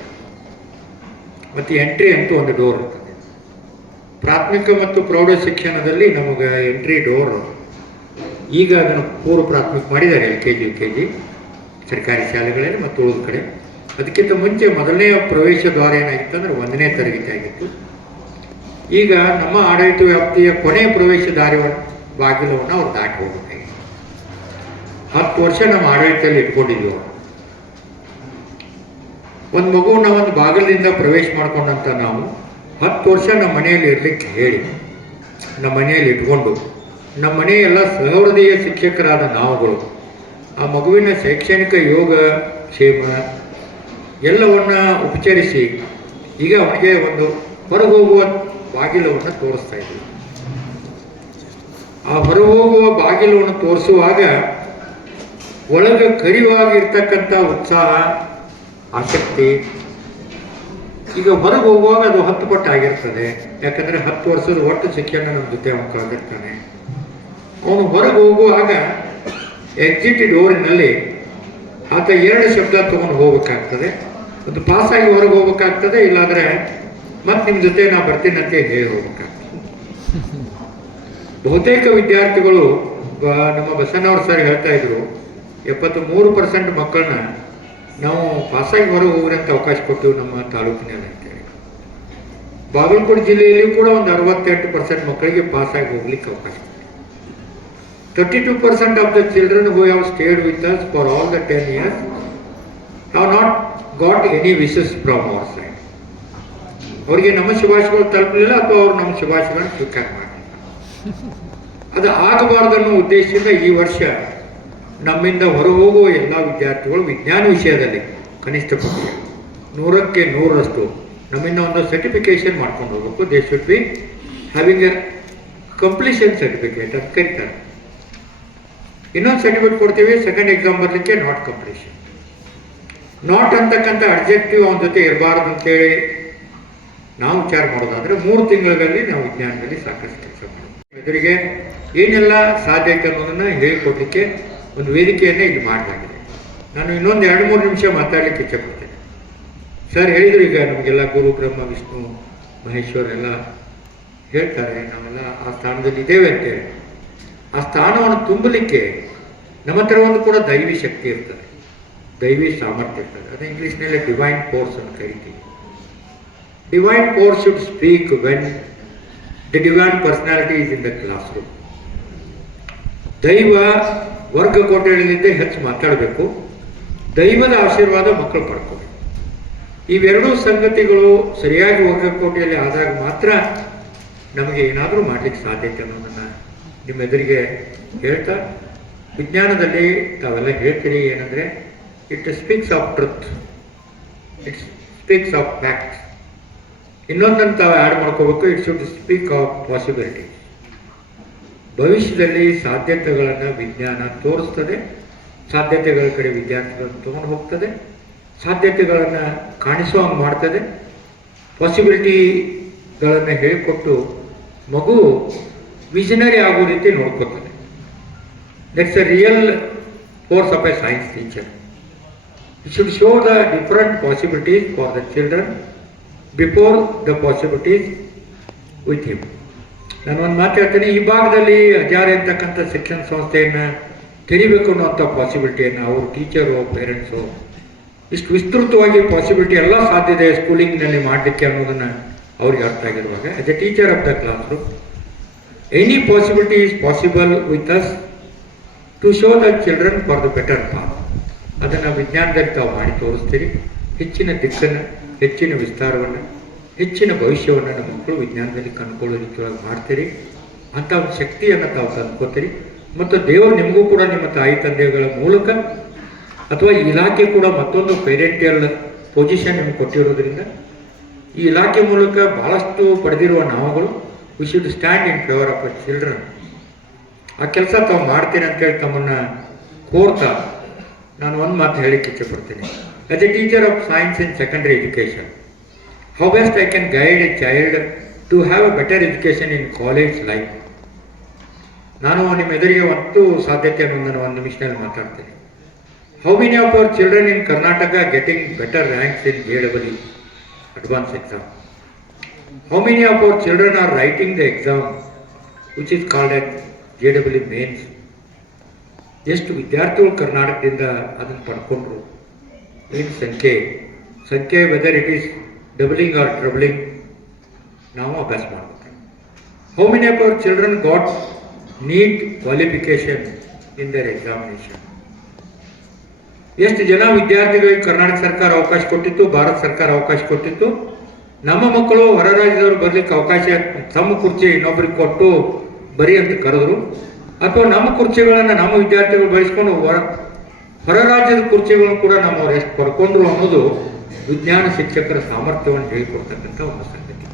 ಮತ್ತು ಎಂಟ್ರಿ ಅಂತೂ ಒಂದು ಡೋರ್ ಇರ್ತದೆ. ಪ್ರಾಥಮಿಕ ಮತ್ತು ಪ್ರೌಢ ಶಿಕ್ಷಣದಲ್ಲಿ ನಮಗೆ ಎಂಟ್ರಿ ಡೋರ್ ಈಗ ಅದನ್ನು ಪೂರ್ವ ಪ್ರಾಥಮಿಕ ಮಾಡಿದ್ದಾರೆ, LKG UKG ಸರ್ಕಾರಿ ಶಾಲೆಗಳಲ್ಲಿ ಮತ್ತು ಉಳಿದ ಕಡೆ. ಅದಕ್ಕಿಂತ ಮುಂಚೆ ಮೊದಲನೇ ಪ್ರವೇಶ ದ್ವಾರ ಏನಾಗಿತ್ತು ಅಂದರೆ 1ನೇ ತರಗತಿ ಆಗಿತ್ತು. ಈಗ ನಮ್ಮ ಆಡಳಿತ ವ್ಯಾಪ್ತಿಯ ಕೊನೆಯ ಪ್ರವೇಶ ಬಾಗಿಲವನ್ನು ಅವ್ರು ದಾಟಿ ಹೋಗಬೇಕಾಗಿದೆ. 10 ವರ್ಷ ನಮ್ಮ ಆಡಳಿತದಲ್ಲಿ ಇಟ್ಕೊಂಡಿದ್ವಿ. ಒಂದು ಮಗುವನ್ನ ಒಂದು ಬಾಗಿಲಿಂದ ಪ್ರವೇಶ ಮಾಡ್ಕೊಂಡಂತ ನಾವು 10 ವರ್ಷ ನಮ್ಮ ಮನೆಯಲ್ಲಿ ಇರಲಿಕ್ಕೆ ಹೇಳಿ, ನಮ್ಮ ಮನೆಯಲ್ಲಿ ಇಟ್ಕೊಂಡು, ನಮ್ಮ ಮನೆಯೆಲ್ಲ ಸಹೃದಯ ಶಿಕ್ಷಕರಾದ ನಾವುಗಳು ಆ ಮಗುವಿನ ಶೈಕ್ಷಣಿಕ ಯೋಗ ಕ್ಷೇಮ ಎಲ್ಲವನ್ನ ಉಪಚರಿಸಿ ಈಗ ಅವನಿಗೆ ಒಂದು ಹೊರಹೋಗುವ ಬಾಗಿಲವನ್ನು ತೋರಿಸ್ತಾ ಇದ್ದೀವಿ. ಆ ಹೊರಹೋಗುವ ಬಾಗಿಲವನ್ನು ತೋರಿಸುವಾಗ ಒಳಗೆ ಕರಿವಾಗಿರ್ತಕ್ಕಂಥ ಉತ್ಸಾಹ, ಆಸಕ್ತಿ ಈಗ ಹೊರಗೆ ಹೋಗುವಾಗ ಅದು 10 ಪಟ್ಟು ಆಗಿರ್ತದೆ. ಯಾಕಂದರೆ 10 ವರ್ಷದ ಒಟ್ಟು ಶಿಕ್ಷಣ ನಮ್ಮ ಜೊತೆ ಅವನು ಕಳೆದಿರ್ತಾನೆ. ಅವನು ಹೊರಗೆ ಹೋಗುವಾಗ ಎಕ್ಸಿಟ್ ಡೋರಿನಲ್ಲಿ ಆತ 2 ಶಬ್ದ ತೊಗೊಂಡು ಹೋಗ್ಬೇಕಾಗ್ತದೆ. ಒಂದು ಪಾಸಾಗಿ ಹೊರಗೆ ಹೋಗ್ಬೇಕಾಗ್ತದೆ, ಇಲ್ಲಾಂದರೆ ಮತ್ತೆ ನಿಮ್ಮ ಜೊತೆ ನಾ ಬರ್ತೀನಂತೆ ಹೇಳಿ ಹೋಗ್ಬೇಕಾಗ್ತದೆ. ಬಹುತೇಕ ವಿದ್ಯಾರ್ಥಿಗಳು ನಮ್ಮ ಬಸನ್ನವ್ರ ಸರ್ ಹೇಳ್ತಾ ಇದ್ರು, 73% ಮಕ್ಕಳನ್ನ ನಾವು ಪಾಸಾಗಿ ಹೊರಗೆ ಹೋಗ್ರಂತ ಅವಕಾಶ ಕೊಟ್ಟಿವಿ ನಮ್ಮ ತಾಲೂಕಿನಲ್ಲಿ ಅಂತೇಳಿ. ಬಾಗಲಕೋಟೆ ಜಿಲ್ಲೆಯಲ್ಲಿ ಕೂಡ ಒಂದು 68% ಮಕ್ಕಳಿಗೆ ಪಾಸಾಗಿ ಹೋಗ್ಲಿಕ್ಕೆ ಅವಕಾಶ ಕೊಟ್ಟಿವಿ. 32% of the children who have stayed with us for all the 10 years have not got any wishes from our side. ಅವರಿಗೆ ನಮ್ಮ ಶುಭಾಶಯಗಳು ತಲುಪಲಿಲ್ಲ ಅಥವಾ ಅವರು ನಮ್ಮ ಶುಭಾಶಯಗಳನ್ನು ಸ್ವೀಕಾರ ಮಾಡಲಿಲ್ಲ. ಅದು ಆಗಬಾರ್ದನ್ನೋ ಉದ್ದೇಶದಿಂದ ಈ ವರ್ಷ ನಮ್ಮಿಂದ ಹೊರಹೋಗುವ ಎಲ್ಲ ವಿದ್ಯಾರ್ಥಿಗಳು ವಿಜ್ಞಾನ ವಿಷಯದಲ್ಲಿ ಕನಿಷ್ಠ ಪಕ್ಷ 100ಕ್ಕೆ 100ರಷ್ಟು ನಮ್ಮಿಂದ ಒಂದು ಸರ್ಟಿಫಿಕೇಶನ್ ಮಾಡ್ಕೊಂಡು ಹೋಗ್ಬೇಕು. They should be having A completion certificate ಅಂತ ಕರೀತಾರೆ. ಇನ್ನೊಂದು ಸರ್ಟಿಫಿಕೇಟ್ ಕೊಡ್ತೀವಿ, ಸೆಕೆಂಡ್ ಎಕ್ಸಾಮ್ ಬರಲಿಕ್ಕೆ ನಾಟ್ ಕಂಪ್ಲೀಷನ್. ನಾಟ್ ಅಂತಕ್ಕಂಥ ಅಬ್ಜೆಕ್ಟಿವ್ ಅವನ ಜೊತೆ ಇರಬಾರ್ದು ಅಂತೇಳಿ ನಾವು ವಿಚಾರ ಮಾಡೋದಾದ್ರೆ 3 ತಿಂಗಳಲ್ಲಿ ನಾವು ವಿಜ್ಞಾನದಲ್ಲಿ ಸಾಕಷ್ಟು ಕೆಲಸ ಮಾಡ್ತೀವಿ. ಎದುರಿಗೆ ಏನೆಲ್ಲ ಸಾಧ್ಯತೆ ಅನ್ನೋದನ್ನು ಹೇಳಿಕೊಡ್ಲಿಕ್ಕೆ ಒಂದು ವೇದಿಕೆಯನ್ನೇ ಇಲ್ಲಿ ಮಾಡಲಾಗಿದೆ. ನಾನು ಇನ್ನೊಂದು 2-3 ನಿಮಿಷ ಮಾತಾಡಲಿಕ್ಕೆ ಇಚ್ಛೆಪಡ್ತೇನೆ. ಸರ್ ಹೇಳಿದ್ರು, ಈಗ ನಮಗೆಲ್ಲ ಗುರು ಬ್ರಹ್ಮ ವಿಷ್ಣು ಮಹೇಶ್ವರ ಎಲ್ಲ ಹೇಳ್ತಾರೆ, ನಾವೆಲ್ಲ ಆ ಸ್ಥಾನದಲ್ಲಿ ಇದ್ದೇವೆ ಅಂತೇಳಿ. ಆ ಸ್ಥಾನವನ್ನು ತುಂಬಲಿಕ್ಕೆ ನಮ್ಮ ಹತ್ರ ಒಂದು ಕೂಡ ದೈವಿ ಶಕ್ತಿ ಇರ್ತದೆ, ದೈವಿ ಸಾಮರ್ಥ್ಯ ಇರ್ತದೆ. ಅದು ಇಂಗ್ಲೀಷ್ನಲ್ಲಿ ಡಿವೈನ್ ಫೋರ್ಸ್ ಅಂತ ಕರಿತೀವಿ. Divine force should speak when the divine personality is in the class room. ದೈವ ವರ್ಗ ಕೋಟೆಗಳಿಂದ ಹೆಚ್ಚು ಮಾತಾಡಬೇಕು, ದೈವದ ಆಶೀರ್ವಾದ ಮಕ್ಕಳು ಪಡ್ಕೋಬೇಕು. ಇವೆರಡೂ ಸಂಗತಿಗಳು ಸರಿಯಾಗಿ ವರ್ಗಕೋಟೆಯಲ್ಲಿ ಆದಾಗ ಮಾತ್ರ ನಮಗೆ ಏನಾದರೂ ಮಾಡಲಿಕ್ಕೆ ಸಾಧ್ಯತೆ ಅನ್ನೋದನ್ನು ನಿಮ್ಮ ಎದುರಿಗೆ ಹೇಳ್ತಾ, ವಿಜ್ಞಾನದಲ್ಲಿ ತಾವೆಲ್ಲ ಹೇಳ್ತೀರಿ ಏನಂದರೆ it speaks of truth, it speaks of facts. ಇನ್ನೊಂದನ್ನು ತಾವು ಆ್ಯಡ್ ಮಾಡ್ಕೋಬೇಕು, it should speak of possibility. ಭವಿಷ್ಯದಲ್ಲಿ ಸಾಧ್ಯತೆಗಳನ್ನು ವಿಜ್ಞಾನ ತೋರಿಸ್ತದೆ, ಸಾಧ್ಯತೆಗಳ ಕಡೆ ವಿದ್ಯಾರ್ಥಿಗಳನ್ನು ತೊಗೊಂಡು ಹೋಗ್ತದೆ, ಸಾಧ್ಯತೆಗಳನ್ನು ಕಾಣಿಸುವಂಗೆ ಮಾಡ್ತದೆ, ಪಾಸಿಬಿಲಿಟಿಗಳನ್ನು ಹೇಳಿಕೊಟ್ಟು ಮಗು ವಿಷನರಿ ಆಗೋ ರೀತಿ ನೋಡ್ಕೋತದೆ. That's a real force of a science teacher. It should show the different possibilities for the children before the possibilities with him. ನಾನು ಒಂದು ಮಾತು ಹೇಳ್ತೇನೆ, ಈ ಭಾಗದಲ್ಲಿ ಹಜಾರೆ ಅಂತಕ್ಕಂಥ ಶಿಕ್ಷಣ ಸಂಸ್ಥೆಯನ್ನು ತೆರಿಬೇಕು ಅನ್ನೋಂಥ ಪಾಸಿಬಿಲಿಟಿಯನ್ನು ಅವರು ಟೀಚರು ಪೇರೆಂಟ್ಸು ಇಷ್ಟು ವಿಸ್ತೃತವಾಗಿ ಪಾಸಿಬಿಲಿಟಿ ಎಲ್ಲ ಸಾಧ್ಯತೆ ಸ್ಕೂಲಿಂಗ್ನಲ್ಲಿ ಮಾಡಲಿಕ್ಕೆ ಅನ್ನೋದನ್ನು ಅವ್ರಿಗೆ ಅರ್ಥ ಆಗಿರುವಾಗ, as a teacher of the classroom, any possibility is possible with us to show the children for the better path. ಅದನ್ನು ವಿಜ್ಞಾನದಲ್ಲಿ ತಾವು ಮಾಡಿ ತೋರಿಸ್ತೀರಿ. ಹೆಚ್ಚಿನ ದಿಕ್ಕನ್ನು, ಹೆಚ್ಚಿನ ವಿಸ್ತಾರವನ್ನು, ಹೆಚ್ಚಿನ ಭವಿಷ್ಯವನ್ನು ನಮ್ಮ ಮಕ್ಕಳು ವಿಜ್ಞಾನದಲ್ಲಿ ಕಂಡುಕೊಳ್ಳೋ ರೀತಿಯೊಳಗೆ ಮಾಡ್ತೀರಿ. ಅಂಥ ಒಂದು ಶಕ್ತಿಯನ್ನು ತಾವು ತಂದ್ಕೋತೀರಿ. ಮತ್ತು ದೇವರು ನಿಮಗೂ ಕೂಡ ನಿಮ್ಮ ತಾಯಿ ತಂದೆಗಳ ಮೂಲಕ ಅಥವಾ ಈ ಇಲಾಖೆ ಕೂಡ ಮತ್ತೊಂದು ಪೇರೆಂಟಿಯಲ್ ಪೊಸಿಷನ್ ನಿಮಗೆ ಕೊಟ್ಟಿರೋದ್ರಿಂದ ಈ ಇಲಾಖೆ ಮೂಲಕ ಬಹಳಷ್ಟು ಪಡೆದಿರುವ ನಾವುಗಳು we should stand in favour of a children. ಆ ಕೆಲಸ ತಾವು ಮಾಡ್ತೀನಿ ಅಂತೇಳಿ ತಮ್ಮನ್ನು ಕೋರ್ತಾ ನಾನು ಒಂದು ಮಾತು ಹೇಳಿಕ್ಕೆ ಇಚ್ಛೆಪಡ್ತೀನಿ. As a teacher of science in secondary education, how best I can guide a child to have a better education in college life. ನಾನು ನಿಮ್ಮ ಎದುರಿಗೆ ಸಾಧ್ಯತೆ ಅನ್ನೋದನ್ನು ಒಂದು ನಿಮಿಷದಲ್ಲಿ ಮಾತಾಡ್ತೀನಿ. How many of our children in Karnataka getting better ranks in JEE advanced exam? How many of our children are writing the exam which is called as JEE mains? ಎಷ್ಟು ವಿದ್ಯಾರ್ಥಿಗಳು ಕರ್ನಾಟಕದಿಂದ ಅದನ್ನು ಪಡ್ಕೊಂಡ್ರು, ಏನು ಸಂಖ್ಯೆ whether it is doubling or tripling, ನಾವು ಅಭ್ಯಾಸ ಮಾಡಬೇಕು. How many of our children got NEET qualification in their examination? ಎಷ್ಟು ಜನ ವಿದ್ಯಾರ್ಥಿಗಳಿಗೆ ಕರ್ನಾಟಕ ಸರ್ಕಾರ ಅವಕಾಶ ಕೊಟ್ಟಿತ್ತು, ಭಾರತ ಸರ್ಕಾರ ಅವಕಾಶ ಕೊಟ್ಟಿತ್ತು. ನಮ್ಮ ಮಕ್ಕಳು ಹೊರ ರಾಜ್ಯದವರು ಬರಲಿಕ್ಕೆ ಅವಕಾಶ, ತಮ್ಮ ಕುರ್ಚಿ ಇನ್ನೊಬ್ಬರಿಗೆ ಕೊಟ್ಟು ಬರಿ ಅಂತ ಕರೆದ್ರು, ಅಥವಾ ನಮ್ಮ ಕುರ್ಚಿಗಳನ್ನು ನಮ್ಮ ವಿದ್ಯಾರ್ಥಿಗಳು ಬಳಸ್ಕೊಂಡು ಹೊರ ರಾಜ್ಯದ ಕುರ್ಚಿಗಳನ್ನು ಕೂಡ ನಮ್ಮವ್ರು ಎಷ್ಟು ಪಡ್ಕೊಂಡ್ರು ಅನ್ನೋದು ವಿಜ್ಞಾನ ಶಿಕ್ಷಕರ ಸಾಮರ್ಥ್ಯವನ್ನು ಹೇಳಿಕೊಡ್ತಕ್ಕಂಥ ಒಂದು ಸಂಗತಿ.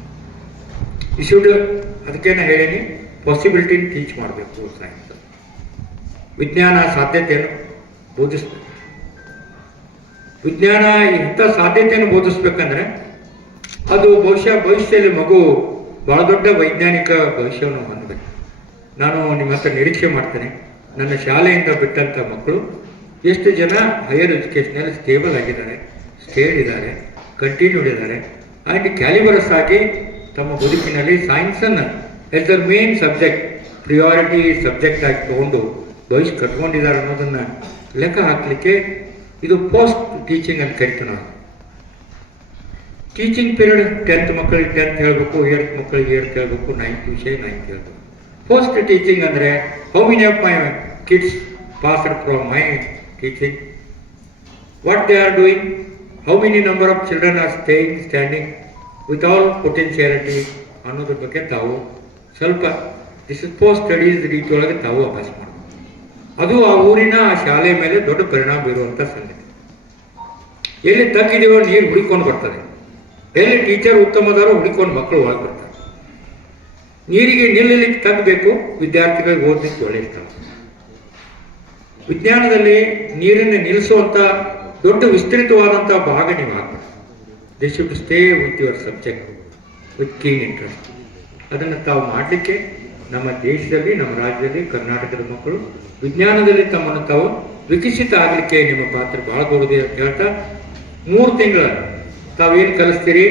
ಅದಕ್ಕೆ ನಾನು ಹೇಳೀನಿ, ಪಾಸಿಬಿಲಿಟಿನ ಟೀಚ್ ಮಾಡಬೇಕು ಸೈನ್ಸ್. ವಿಜ್ಞಾನ ಸಾಧ್ಯತೆಯನ್ನು ಬೋಧಿಸ್ಬೇಕು. ವಿಜ್ಞಾನ ಇಂಥ ಸಾಧ್ಯತೆಯನ್ನು ಬೋಧಿಸ್ಬೇಕಂದ್ರೆ ಅದು ಬಹುಶಃ ಭವಿಷ್ಯದಲ್ಲಿ ಮಗು ಬಹಳ ದೊಡ್ಡ ವೈಜ್ಞಾನಿಕ ಭವಿಷ್ಯವನ್ನು ಹೊಂದಬೇಕು. ನಾನು ನಿಮ್ಮ ಹತ್ರ ನಿರೀಕ್ಷೆ ಮಾಡ್ತೇನೆ, ನನ್ನ ಶಾಲೆಯಿಂದ ಬಿಟ್ಟಂಥ ಮಕ್ಕಳು ಎಷ್ಟು ಜನ ಹೈಯರ್ ಎಜುಕೇಷನಲ್ಲಿ ಸ್ಟೇಬಲ್ ಆಗಿದ್ದಾರೆ, ಸ್ಟೇಡ್ ಇದ್ದಾರೆ, ಕಂಟಿನ್ಯೂಡ್ ಇದ್ದಾರೆ, ಆ್ಯಂಡ್ ಕ್ಯಾಲಿಬರಸ್ ಆಗಿ ತಮ್ಮ ಬದುಕಿನಲ್ಲಿ ಸೈನ್ಸನ್ನು as the main subject, priority subject ಆಗಿ ತೊಗೊಂಡು ಭವಿಷ್ಯ ಕಟ್ಕೊಂಡಿದ್ದಾರೆ ಅನ್ನೋದನ್ನು ಲೆಕ್ಕ ಹಾಕಲಿಕ್ಕೆ ಇದು ಪೋಸ್ಟ್ ಟೀಚಿಂಗ್ ಅಂತ ಕರಿತೀವಿ ನಾವು. ಟೀಚಿಂಗ್ ಪೀರಿಯಡ್ 10th ಮಕ್ಕಳಿಗೆ 10th ಹೇಳಬೇಕು, 8th ಮಕ್ಕಳಿಗೆ 8th ಹೇಳಬೇಕು, 9th ವಿಷಯ 9th ಹೇಳಬೇಕು. ಪೋಸ್ಟ್ ಟೀಚಿಂಗ್ ಅಂದರೆ how many of my kids passed from my teaching, what they are doing, how many number of children are standing with all potentiality ಅನ್ನೋದ್ರ ಬಗ್ಗೆ ತಾವು ಸ್ವಲ್ಪ ಡಿಸ್ಪೋಸ್ ಸ್ಟಡೀಸ್ ರೀತಿಯೊಳಗೆ ತಾವು ಅಭ್ಯಾಸ ಮಾಡಬೇಕು. ಅದು ಆ ಊರಿನ ಆ ಶಾಲೆ ಮೇಲೆ ದೊಡ್ಡ ಪರಿಣಾಮ ಬೀರುವಂಥ ಸಂಗತಿ. ಎಲ್ಲಿ ತಗ್ಗಿದೆಯೋ ನೀರು ಹುಡುಕೊಂಡು ಬರ್ತದೆ, ಎಲ್ಲಿ ಟೀಚರ್ ಉತ್ತಮದಾರೋ ಹುಡುಕೊಂಡು ಮಕ್ಕಳು ಒಳಗೆ ಬರ್ತಾರೆ. ನೀರಿಗೆ ನಿಲ್ಲಲಿಕ್ಕೆ ತಗ್ಗಬೇಕು, ವಿದ್ಯಾರ್ಥಿಗಳಿಗೆ ಓದಲಿಕ್ಕೆ ಒಳ್ಳೆಯ ಸ್ಥಳ. ವಿಜ್ಞಾನದಲ್ಲಿ ನೀರನ್ನು ನಿಲ್ಲಿಸುವಂಥ ದೊಡ್ಡ ವಿಸ್ತೃತವಾದಂಥ ಭಾಗ ನೀವು ಹಾಕಬೇಕು. They should stay with your subject with keen interest. ಅದನ್ನು ತಾವು ಮಾಡಲಿಕ್ಕೆ ನಮ್ಮ ದೇಶದಲ್ಲಿ, ನಮ್ಮ ರಾಜ್ಯದಲ್ಲಿ, ಕರ್ನಾಟಕದ ಮಕ್ಕಳು ವಿಜ್ಞಾನದಲ್ಲಿ ತಮ್ಮನ್ನು ತಾವು ವಿಕಸಿತ ಆಗಲಿಕ್ಕೆ ನಿಮ್ಮ ಪಾತ್ರ ಭಾಳ ದೊಡ್ಡದು ಅಂತ ಹೇಳ್ತಾ, 3 ತಿಂಗಳ ತಾವೇನು ಕಲಿಸ್ತೀರಿ,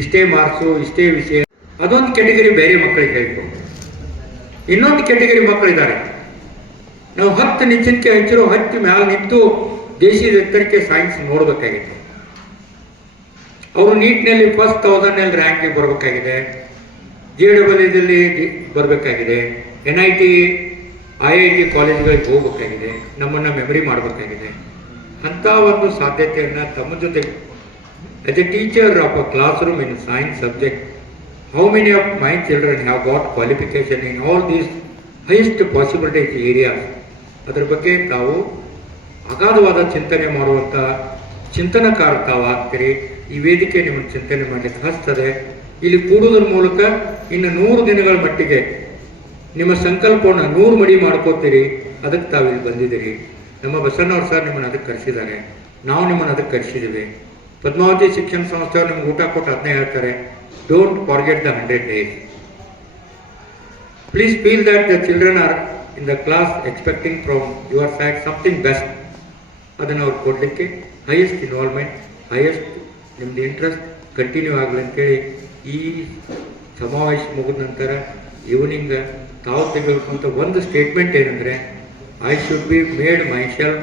ಇಷ್ಟೇ ಮಾರ್ಕ್ಸು, ಇಷ್ಟೇ ವಿಷಯ, ಅದೊಂದು ಕೆಟಗರಿ ಬೇರೆ ಮಕ್ಕಳಿಗೆ ಹೇಳ್ಕೊಂಡು, ಇನ್ನೊಂದು ಕೆಟಗರಿ ಮಕ್ಕಳಿದ್ದಾರೆ. ನಾವು 10 ನಿಂಚಿನಕ್ಕೆ ಹಂಚಿರೋ 10 ಮ್ಯಾಲೆ ನಿಂತು ದೇಶದ ಎತ್ತರಕ್ಕೆ ಸೈನ್ಸ್ ನೋಡಬೇಕಾಗಿದೆ. ಅವರು ನೀಟ್ನಲ್ಲಿ ಫಸ್ಟ್ 1000 ರ್ಯಾಂಕಿಗೆ ಬರಬೇಕಾಗಿದೆ, JEE ಬರಬೇಕಾಗಿದೆ, NIT IIT ಕಾಲೇಜ್ಗಳಿಗೆ ಹೋಗ್ಬೇಕಾಗಿದೆ, ನಮ್ಮನ್ನು ಮೆಮರಿ ಮಾಡಬೇಕಾಗಿದೆ. ಅಂಥ ಒಂದು ಸಾಧ್ಯತೆಯನ್ನು ತಮ್ಮ ಜೊತೆಗೆ as a teacher of a class room in science subject, how many of my children have got qualification in all these highest possibilities areas, ಅದರ ಬಗ್ಗೆ ತಾವು ಅಗಾಧವಾದ ಚಿಂತನೆ ಮಾಡುವಂಥ ಚಿಂತನಕಾರ ತಾವು ಆಗ್ತೀರಿ. ಈ ವೇದಿಕೆ ನಿಮ್ಮನ್ನು ಚಿಂತನೆ ಮಾಡಲಿಕ್ಕೆ ಹಸ್ತದೆ. ಇಲ್ಲಿ ಕೂಡುವುದರ ಮೂಲಕ ಇನ್ನು 100 ದಿನಗಳ ಮಟ್ಟಿಗೆ ನಿಮ್ಮ ಸಂಕಲ್ಪವನ್ನು 100 ಮಡಿ ಮಾಡ್ಕೋತೀರಿ. ಅದಕ್ಕೆ ತಾವು ಇಲ್ಲಿ ಬಂದಿದ್ದೀರಿ. ನಮ್ಮ ಬಸವಣ್ಣವ್ರು ಸರ್ ನಿಮ್ಮನ್ನು ಅದಕ್ಕೆ ಕರೆಸಿದ್ದಾರೆ, ನಾವು ನಿಮ್ಮನ್ನು ಅದಕ್ಕೆ ಕರೆಸಿದ್ದೀವಿ. ಪದ್ಮಾವತಿ ಶಿಕ್ಷಣ ಸಂಸ್ಥೆಯವರು ನಿಮ್ಗೆ ಊಟ ಕೊಟ್ಟು ಅದನ್ನೇ ಹೇಳ್ತಾರೆ, don't forget the 100 days. Please feel that the children are in the class expecting from your side something best. ಅದನ್ನು ಅವ್ರು ಕೊಡಲಿಕ್ಕೆ ಹೈಯೆಸ್ಟ್ ಇನ್ವಾಲ್ವ್ಮೆಂಟ್, ಹೈಯೆಸ್ಟ್ ನಿಮ್ಮದು ಇಂಟ್ರೆಸ್ಟ್ ಕಂಟಿನ್ಯೂ ಆಗಲಿ ಅಂತೇಳಿ ಈ ಸಮಾವೇಶ ಮುಗಿದ ನಂತರ ಈವ್ನಿಂಗ್ ತಾವು ತೆಗೆದುಕೊಂಥ ಒಂದು ಸ್ಟೇಟ್ಮೆಂಟ್ ಏನಂದರೆ, I should be made myself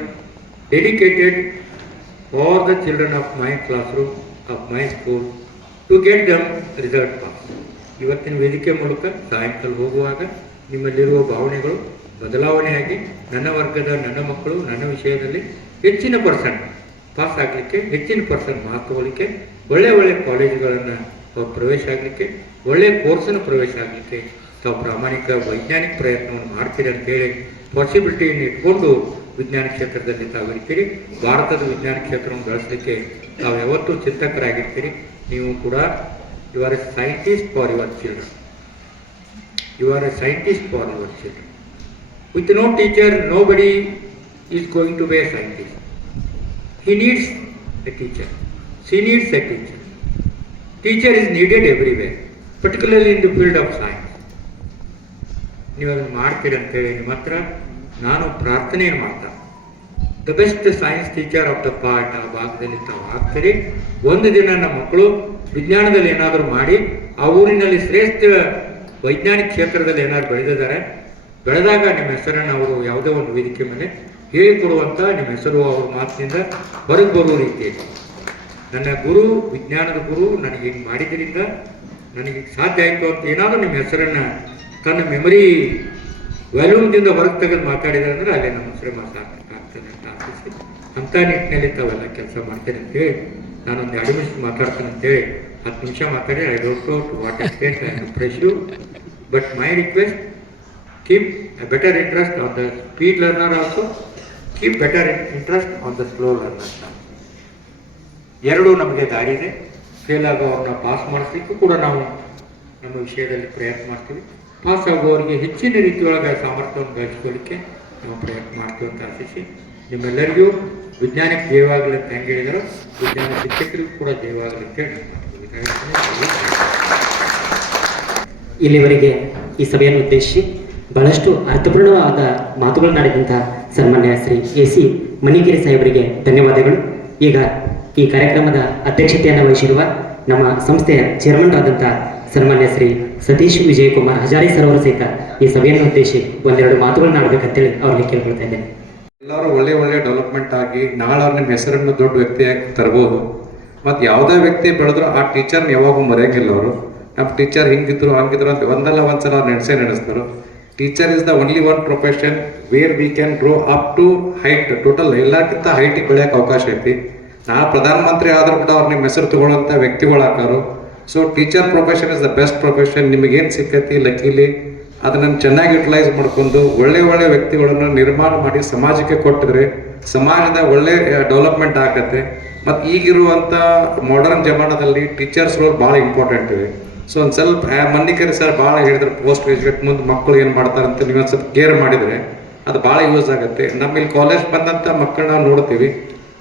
dedicated for the children of my classroom of my school to get them result pass. ಇವತ್ತಿನ ವೇದಿಕೆ ಮೂಲಕ ಸಾಯಂಕಾಲ ಹೋಗುವಾಗ ನಿಮ್ಮಲ್ಲಿರುವ ಭಾವನೆಗಳು ಬದಲಾವಣೆಯಾಗಿ ನನ್ನ ವರ್ಗದ ನನ್ನ ಮಕ್ಕಳು ನನ್ನ ವಿಷಯದಲ್ಲಿ ಹೆಚ್ಚಿನ ಪರ್ಸೆಂಟ್ ಪಾಸ್ ಆಗಲಿಕ್ಕೆ, ಹೆಚ್ಚಿನ ಪರ್ಸೆಂಟ್ ಮಾರ್ಕ್ ತಗೊಳ್ಳಿಕ್ಕೆ, ಒಳ್ಳೆ ಕಾಲೇಜುಗಳನ್ನು ಪ್ರವೇಶ ಆಗಲಿಕ್ಕೆ, ಒಳ್ಳೆಯ ಕೋರ್ಸನ್ನು ಪ್ರವೇಶ ಆಗಲಿಕ್ಕೆ ತಾವು ಪ್ರಾಮಾಣಿಕ ವೈಜ್ಞಾನಿಕ ಪ್ರಯತ್ನವನ್ನು ಮಾಡ್ತೀರಿ ಅಂತೇಳಿ ಪಾಸಿಬಿಲಿಟಿಯನ್ನು ಇಟ್ಕೊಂಡು ವಿಜ್ಞಾನ ಕ್ಷೇತ್ರದಲ್ಲಿ ತಾವು ಇರ್ತೀರಿ. ಭಾರತದ ವಿಜ್ಞಾನ ಕ್ಷೇತ್ರವನ್ನು ಬೆಳೆಸಲಿಕ್ಕೆ ತಾವು ಯಾವತ್ತೂ ಚಿಂತಕರಾಗಿರ್ತೀರಿ. ನೀವು ಕೂಡ you are a scientist for your children. You are a scientist for your children. With no teacher, nobody is going to be a scientist. He needs a teacher. She needs a teacher. Teacher is needed everywhere, particularly in the field of science. ನೀವು ಅದನ್ನು ಮಾಡ್ತೀರಿ ಅಂತೇಳಿ ನಿಮ್ಮ ಹತ್ರ ನಾನು ಪ್ರಾರ್ಥನೆಯನ್ನು ಮಾಡ್ತಾ, the best science teacher of the part ಆ ಭಾಗದಲ್ಲಿ ತಾವು ಆಗ್ತೀರಿ. ಒಂದು ದಿನ ನಮ್ಮ ಮಕ್ಕಳು ವಿಜ್ಞಾನದಲ್ಲಿ ಏನಾದರೂ ಮಾಡಿ ಆ ಊರಿನಲ್ಲಿ ಶ್ರೇಷ್ಠ ವೈಜ್ಞಾನಿಕ ಕ್ಷೇತ್ರದಲ್ಲಿ ಏನಾದ್ರು ಬೆಳೆದಾಗ ನಿಮ್ಮ ಹೆಸರನ್ನು ಅವರು ಯಾವುದೇ ಒಂದು ವೇದಿಕೆ ಮೇಲೆ ಹೇಳಿಕೊಡುವಂಥ, ನಿಮ್ಮ ಹೆಸರು ಅವ್ರ ಮಾತಿನಿಂದ ಹೊರಗೆ ಬರುವ ರೀತಿಯಲ್ಲಿ, ನನ್ನ ಗುರು, ವಿಜ್ಞಾನದ ಗುರು ನನಗೆ ಹಿಂಗೆ ಮಾಡಿದ್ರಿಂದ ನನಗೆ ಸಾಧ್ಯ ಆಯಿತು ಅಂತ ಏನಾದರೂ ನಿಮ್ಮ ಹೆಸರನ್ನು ತನ್ನ ಮೆಮರಿ ವ್ಯಾಲ್ಯೂಮ್ದಿಂದ ಹೊರಗೆ ತೆಗೆದು ಮಾತಾಡಿದ್ರೆ ಅಂದರೆ ಅಲ್ಲೇ ನಮ್ಮ ಶ್ರಮ ಆಗ್ತದೆ ಅಂತ ಆಶಿಸಿ ಅಂಥ ನಿಟ್ಟಿನಲ್ಲಿ ತಾವೆಲ್ಲ ಕೆಲಸ ಮಾಡ್ತೇನೆ ಅಂತೇಳಿ ನಾನೊಂದು 2 ನಿಮಿಷ ಮಾತಾಡ್ತೇನೆ ಅಂತೇಳಿ 10 ನಿಮಿಷ ಮಾತಾಡಿ, I don't know to what extent I impress you, but my request, keep a better interest on the speed learner also, keep better interest on the slow learner. ಎರಡೂ ನಮಗೆ ದಾರಿ ಇದೆ. ಫೇಲ್ ಆಗೋವ್ರನ್ನ ಪಾಸ್ ಮಾಡಿಸ್ಲಿಕ್ಕೂ ಕೂಡ ನಾವು ನಮ್ಮ ವಿಷಯದಲ್ಲಿ ಪ್ರಯತ್ನ ಮಾಡ್ತೀವಿ. ಪಾಸ್ ಆಗುವವರಿಗೆ ಹೆಚ್ಚಿನ ರೀತಿಯೊಳಗೆ ಸಾಮರ್ಥ್ಯವನ್ನು ಗಳಿಸ್ಕೊಳ್ಳಿಕ್ಕೆ ನಾವು ಪ್ರಯತ್ನ ಮಾಡ್ತೀವಿ ಅಂತ ಆಶಿಸಿ ನಿಮ್ಮೆಲ್ಲರಿಗೂ ವಿಜ್ಞಾನಕ್ಕೆ ಜಯವಾಗಲಿ ಅಂತ ಹೆಂಗೆ ಹೇಳಿದಾರೋ ವಿಜ್ಞಾನ ಶಿಕ್ಷಕರಿಗೂ ಕೂಡ ಜಯವಾಗಲಿ ಅಂತ ಹೇಳಿ ಇಲ್ಲಿವರೆಗೆ ಈ ಸಭೆಯನ್ನು ಉದ್ದೇಶಿಸಿ ಬಹಳಷ್ಟು ಅರ್ಥಪೂರ್ಣವಾದ ಮಾತುಗಳನ್ನಾಡಿದಂತಹ ಸನ್ಮಾನ್ಯ ಶ್ರೀ AC ಮಣಿಕೇರಿ ಸಾಹೇಬರಿಗೆ ಧನ್ಯವಾದಗಳು. ಈಗ ಈ ಕಾರ್ಯಕ್ರಮದ ಅಧ್ಯಕ್ಷತೆಯನ್ನು ವಹಿಸಿರುವ ನಮ್ಮ ಸಂಸ್ಥೆಯ ಚೇರ್ಮನ್ ಆದಂತಹ ಸನ್ಮಾನ್ಯ ಶ್ರೀ ಸತೀಶ್ ವಿಜಯಕುಮಾರ್ ಹಜಾರಿ ಸರ್ ಅವರು ಸಹಿತ ಈ ಸಭೆಯನ್ನು ಉದ್ದೇಶಿಸಿ ಒಂದೆರಡು ಮಾತುಗಳನ್ನ ಆಡಬೇಕಂತೇಳಿ ಅವ್ರಿಗೆ ಕೇಳ್ಕೊಳ್ತಾ ಇದ್ದೇನೆ. ಎಲ್ಲರೂ ಒಳ್ಳೆ ಡೆವಲಪ್ಮೆಂಟ್ ಆಗಿ ನಾಳೆ ಅವ್ರು ನಿಮ್ಮ ಹೆಸರನ್ನು ದೊಡ್ಡ ವ್ಯಕ್ತಿಯಾಗಿ ತರ್ಬೋದು. ಮತ್ತು ಯಾವುದೇ ವ್ಯಕ್ತಿ ಬೆಳೆದ್ರು ಆ ಟೀಚರ್ನ ಯಾವಾಗೂ ಮರೆಯೋಂಗಿಲ್ಲ ಅವರು. ನಮ್ಮ ಟೀಚರ್ ಹಿಂಗಿದ್ರು ಹಂಗಿದ್ರು ಅಂತ ಒಂದಲ್ಲ ಒಂದ್ಸಲ ನೆನೆಸ್ತಾರೆ. Teacher is the only one profession where we can grow up to height. Total ಎಲ್ಲಕ್ಕಿಂತ ಹೈಟಿಗೆ ಬೆಳೆಯೋಕೆ ಅವಕಾಶ ಐತಿ. ನಾ ಪ್ರಧಾನಮಂತ್ರಿ ಆದರೂ ಕೂಡ ಅವ್ರು ನಿಮ್ಮ ಹೆಸರು ತಗೊಳ್ಳೋಂಥ ವ್ಯಕ್ತಿಗಳು ಹಾಕಾರು. So teacher profession is the best profession. ನಿಮಗೇನು ಸಿಕ್ಕೈತಿ ಲಕ್ಕೀಲಿ ಅದನ್ನು ಚೆನ್ನಾಗಿ ಯುಟಿಲೈಸ್ ಮಾಡ್ಕೊಂಡು ಒಳ್ಳೆ ಒಳ್ಳೆ ವ್ಯಕ್ತಿಗಳನ್ನು ನಿರ್ಮಾಣ ಮಾಡಿ ಸಮಾಜಕ್ಕೆ ಕೊಟ್ಟಿದ್ರೆ ಸಮಾಜದ ಒಳ್ಳೆ ಡೆವಲಪ್ಮೆಂಟ್ ಆಗತ್ತೆ. ಮತ್ತು ಈಗಿರುವಂಥ ಮಾಡರ್ನ್ ಜಮಾನದಲ್ಲಿ ಟೀಚರ್ಸ್ ರೋಲ್ ಭಾಳ ಇಂಪಾರ್ಟೆಂಟ್ ಇದೆ. ಸೊ ಒಂದು ಸ್ವಲ್ಪ ಮನ್ನಿಕರಿ ಸರ್ ಭಾಳ ಹೇಳಿದ್ರು, ಪೋಸ್ಟ್ ಗ್ರಾಜುಯೇಟ್ ಮುಂದೆ ಮಕ್ಕಳು ಏನು ಮಾಡ್ತಾರೆ ಅಂತ ನೀವು ಒಂದು ಸ್ವಲ್ಪ ಕೇರ್ ಮಾಡಿದರೆ ಅದು ಭಾಳ ಯೂಸ್ ಆಗುತ್ತೆ. ನಮ್ಮಲ್ಲಿ ಕಾಲೇಜ್ ಬಂದಂಥ ಮಕ್ಕಳನ್ನ ನೋಡ್ತೀವಿ,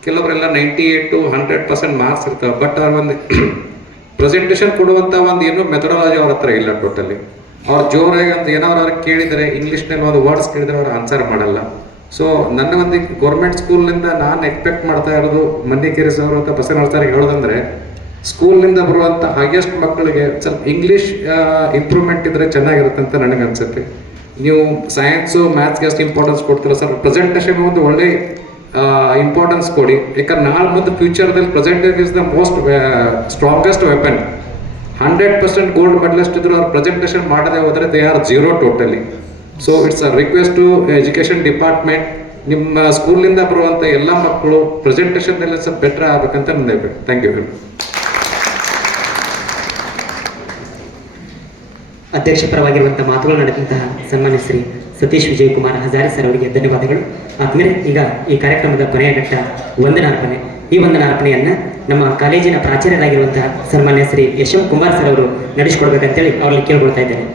ಕೆಲವರೆಲ್ಲ 98 to 100% ಮಾರ್ಕ್ಸ್ ಇರ್ತವೆ, ಬಟ್ ಅವ್ರ ಒಂದು ಪ್ರೆಸೆಂಟೇಷನ್ ಕೊಡುವಂಥ ಒಂದು ಏನೋ ಮೆಥಡಾಲಜಿ ಅವ್ರ ಹತ್ರ ಇಲ್ಲ ಟೋಟಲಿ. ಅವ್ರು ಜೋರಾಗಿ ಒಂದು ಏನಾದ್ರು ಅವ್ರಿಗೆ ಕೇಳಿದರೆ ಇಂಗ್ಲೀಷ್ನಲ್ಲಿ ಒಂದು ವರ್ಡ್ಸ್ ಕೇಳಿದರೆ ಅವ್ರು ಆನ್ಸರ್ ಮಾಡಲ್ಲ. ಸೊ ನನ್ನ ಒಂದು ಗೌರ್ಮೆಂಟ್ ಸ್ಕೂಲ್ನಿಂದ ನಾನು ಎಕ್ಸ್ಪೆಕ್ಟ್ ಮಾಡ್ತಾ ಇರೋದು ಮನ್ನಿಕೇರಿ ಸರ್ ಅಂತ ಬಸವರಾಜ್ ಸರ್ ಹೇಳೋದಂದರೆ, ಸ್ಕೂಲ್ನಿಂದ ಬರುವಂಥ ಹೈಯೆಸ್ಟ್ ಮಕ್ಕಳಿಗೆ ಸ್ವಲ್ಪ ಇಂಗ್ಲೀಷ್ ಇಂಪ್ರೂವ್ಮೆಂಟ್ ಇದ್ದರೆ ಚೆನ್ನಾಗಿರುತ್ತೆ ಅಂತ ನನಗೆ ಅನಿಸುತ್ತೆ. ನೀವು ಸೈನ್ಸು ಮ್ಯಾಥ್ಸ್ಗೆ ಎಷ್ಟು ಇಂಪಾರ್ಟೆನ್ಸ್ ಕೊಡ್ತೀರ ಸರ್, ಪ್ರೆಸೆಂಟೇಷನ್ ಒಂದು ಒಳ್ಳೆ ಇಂಪಾರ್ಟೆನ್ಸ್ ಕೊಡಿ. ಯಾಕಂದ್ರೆ ನಾಳೆ ಮುಂದೆ ಫ್ಯೂಚರ್ದಲ್ಲಿ presentation is the most strongest weapon. 100% gold medalist ಇದ್ರು ಅವ್ರು ಪ್ರೆಸೆಂಟೇಷನ್ ಮಾಡದೆ ಹೋದರೆ they are zero totally. So it's a request to education department, ನಿಮ್ಮ ಸ್ಕೂಲಿಂದ ಬರುವಂಥ ಎಲ್ಲ ಮಕ್ಕಳು ಪ್ರೆಸೆಂಟೇಷನ್ನಲ್ಲಿ ಸ್ವಲ್ಪ ಬೆಟರ್ ಆಗಬೇಕಂತ ನಂದು. Thank you. ಅಧ್ಯಕ್ಷ ಪರವಾಗಿರುವಂಥ ಮಾತುಗಳು ನಡೆದಂತಹ ಸನ್ಮಾನ್ಯ ಶ್ರೀ ಸತೀಶ್ ವಿಜಯಕುಮಾರ್ ಹಜಾರೆ ಸರ್ ಅವರಿಗೆ ಧನ್ಯವಾದಗಳು. ಆದ್ಮೇಲೆ ಈಗ ಈ ಕಾರ್ಯಕ್ರಮದ ಕೊನೆಯ ಘಟ್ಟ ವಂದನಾರ್ಪಣೆ. ಈ ವಂದನಾರ್ಪಣೆಯನ್ನು ನಮ್ಮ ಕಾಲೇಜಿನ ಪ್ರಾಚಾರ್ಯರಾಗಿರುವಂತಹ ಸನ್ಮಾನ್ಯ ಶ್ರೀ ಯಶಂ ಕುಮಾರ್ ಸರ್ ಅವರು ನಡೆಸಿಕೊಡ್ಬೇಕಂತೇಳಿ ಅವರಲ್ಲಿ ಕೇಳ್ಕೊಳ್ತಾ ಇದ್ದೇನೆ.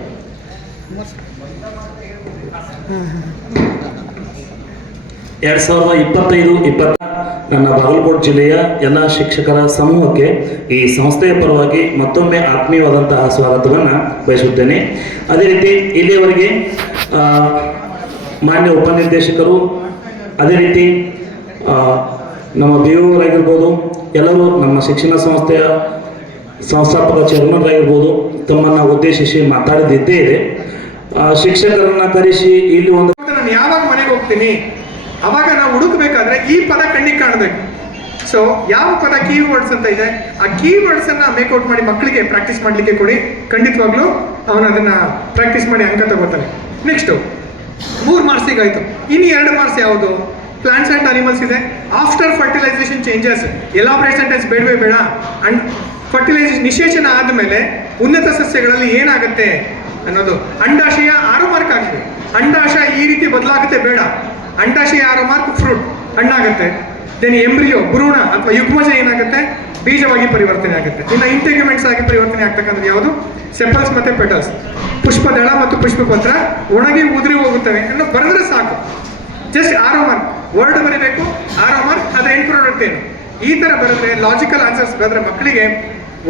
2025-20 ನನ್ನ ಬಾಗಲಕೋಟೆ ಜಿಲ್ಲೆಯ ಎಲ್ಲ ಶಿಕ್ಷಕರ ಸಮೂಹಕ್ಕೆ ಈ ಸಂಸ್ಥೆಯ ಪರವಾಗಿ ಮತ್ತೊಮ್ಮೆ ಆತ್ಮೀಯವಾದಂತಹ ಸ್ವಾಗತವನ್ನು ಬಯಸುತ್ತೇನೆ. ಅದೇ ರೀತಿ ಇಲ್ಲಿಯವರೆಗೆ ಮಾನ್ಯ ಉಪನಿರ್ದೇಶಕರು, ಅದೇ ರೀತಿ ನಮ್ಮ BO ಎಲ್ಲರೂ ನಮ್ಮ ಶಿಕ್ಷಣ ಸಂಸ್ಥೆಯ ಸಂಸ್ಥಾಪಕ ಚೇರ್ಮನ್ರಾಗಿರ್ಬೋದು ತಮ್ಮನ್ನು ಉದ್ದೇಶಿಸಿ ಮಾತಾಡಿದ್ದೇ ಇದೆ. ಶಿಕ್ಷಕರನ್ನ ಕರೆಸಿ ಇಲ್ಲಿ ಒಂದು ನಾನು ಯಾವಾಗ ಮನೆಗೆ ಹೋಗ್ತೀನಿ ಅವಾಗ ನಾವು ಹುಡುಕಬೇಕಾದ್ರೆ ಈ ಪದ ಕಣ್ಣಿಗೆ ಕಾಣಬೇಕು. ಸೊ ಯಾವ ಪದ ಕೀವರ್ಡ್ಸ್ ಅಂತ ಇದೆ, ಆ ಕೀವರ್ಡ್ಸ್ ಅನ್ನ ಮೇಕ್ಔಟ್ ಮಾಡಿ ಮಕ್ಕಳಿಗೆ ಪ್ರಾಕ್ಟೀಸ್ ಮಾಡಲಿಕ್ಕೆ ಕೊಡಿ. ಖಂಡಿತವಾಗ್ಲೂ ಅವನು ಅದನ್ನ ಪ್ರಾಕ್ಟೀಸ್ ಮಾಡಿ ಅಂಕ ತಗೋತಾನೆ. ನೆಕ್ಸ್ಟ್ 3 ಮಾರ್ಕ್ಸಿಗೆ ಆಯ್ತು. ಇನ್ನು 2 ಮಾರ್ಕ್ಸ್ ಯಾವುದು? ಪ್ಲಾಂಟ್ಸ್ ಅಂಡ್ ಅನಿಮಲ್ಸ್ ಇದೆ. After fertilization changes, elaborate sentence ಬೇಡವೇ ಬೇಡ. ಅಂಡ್ ಫರ್ಟಿಲೈಸೇಷನ್ ನಿಷೇಚನ ಆದಮೇಲೆ ಉನ್ನತ ಸಸ್ಯಗಳಲ್ಲಿ ಏನಾಗುತ್ತೆ ಅನ್ನೋದು. ಅಂಡಾಶಯ 6 ಮಾರ್ಕ್ ಆಗ್ತದೆ. ಅಂಡಾಶಯ ಈ ರೀತಿ ಬದಲಾಗುತ್ತೆ ಬೇಡ. ಅಂಡಾಶಯ 6 ಮಾರ್ಕ್ ಫ್ರೂಟ್ ಹಣ್ಣಾಗುತ್ತೆ. ದೆನ್ ಎಂಬ್ರಿಯೋ ಭ್ರೂಣ ಅಥವಾ ಯುಗ್ಮಜ ಏನಾಗುತ್ತೆ? ಬೀಜವಾಗಿ ಪರಿವರ್ತನೆ ಆಗುತ್ತೆ. ಇನ್ನು ಇಂಟೆಗ್ಯುಮೆಂಟ್ಸ್ ಆಗಿ ಪರಿವರ್ತನೆ ಆಗ್ತಕ್ಕಂಥದ್ದು ಯಾವುದು? ಸೆಪಲ್ಸ್ ಮತ್ತೆ ಪೆಟಲ್ಸ್. ಪುಷ್ಪದಳ ಮತ್ತು ಪುಷ್ಪಪತ್ರ ಒಣಗಿ ಉದುರಿ ಹೋಗುತ್ತವೆ ಅನ್ನೋ ಬರೆದ್ರೆ ಸಾಕು. ಜಸ್ಟ್ 6 ಮಾರ್ಕ್ ವರ್ಡ್ ಬರೀಬೇಕು, 6 ಮಾರ್ಕ್. ಅದರ ಎಂಡ್ ಪ್ರಾಡಕ್ಟ್ ಏನು? ಈ ತರ ಬರೆದ್ರೆ ಲಾಜಿಕಲ್ ಆನ್ಸರ್ಸ್ ಬರೆದ್ರೆ ಮಕ್ಕಳಿಗೆ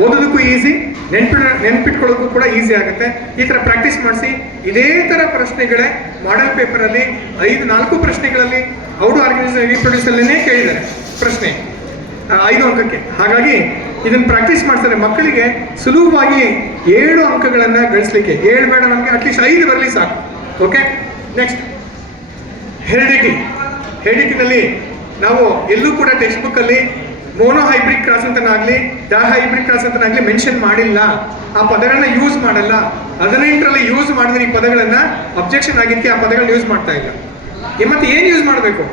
ಓದೋದಕ್ಕೂ ಈಸಿ, ನೆನ್ಪಿಟ್ಕೊಳ್ಳೋದಕ್ಕೂ ಕೂಡ ಈಸಿ ಆಗುತ್ತೆ. ಈ ಥರ ಪ್ರಾಕ್ಟೀಸ್ ಮಾಡಿಸಿ. ಇದೇ ಥರ ಪ್ರಶ್ನೆಗಳೇ ಮಾಡೆಲ್ ಪೇಪರಲ್ಲಿ 4 ಪ್ರಶ್ನೆಗಳಲ್ಲಿ ಔಟ್ ಆರ್ಗನೈಸ್ ರೀಪ್ರೊಡ್ಯೂಸಲ್ಲೇ ಕೇಳಿದ್ದಾರೆ ಪ್ರಶ್ನೆ 5 ಅಂಕಕ್ಕೆ. ಹಾಗಾಗಿ ಇದನ್ನು ಪ್ರಾಕ್ಟೀಸ್ ಮಾಡ್ತಾರೆ ಮಕ್ಕಳಿಗೆ ಸುಲಭವಾಗಿ 7 ಅಂಕಗಳನ್ನು ಗಳಿಸ್ಲಿಕ್ಕೆ. 7 ಬೇಡ ನಮಗೆ, ಅಟ್ಲೀಸ್ಟ್ 5 ಬರಲಿ ಸಾಕು. ಓಕೆ, ನೆಕ್ಸ್ಟ್ ಹೆರಿಡಿಟಿನಲ್ಲಿ ನಾವು ಎಲ್ಲೂ ಕೂಡ ಟೆಕ್ಸ್ಟ್ ಬುಕ್ಕಲ್ಲಿ ಮೋನೋ ಹೈಬ್ರಿಡ್ ಕ್ರಾಸ್ ಅಂತನಾಗಲಿ ಹೈಬ್ರಿಡ್ ಕ್ರಾಸ್ ಅಂತನಾಗಲಿ ಮೆನ್ಷನ್ ಮಾಡಿಲ್ಲ. ಆ ಪದಗಳನ್ನ ಯೂಸ್ ಮಾಡಲ್ಲ. 18ರಲ್ಲಿ ಯೂಸ್ ಮಾಡಿದ್ರೆ ಈ ಪದಗಳನ್ನ ಅಬ್ಜೆಕ್ಷನ್ ಆಗಿದ್ದಕ್ಕೆ ಆ ಪದಗಳನ್ನ ಯೂಸ್ ಮಾಡ್ತಾ ಇಲ್ಲ. ಮತ್ತೆ ಏನು ಯೂಸ್ ಮಾಡಬೇಕು?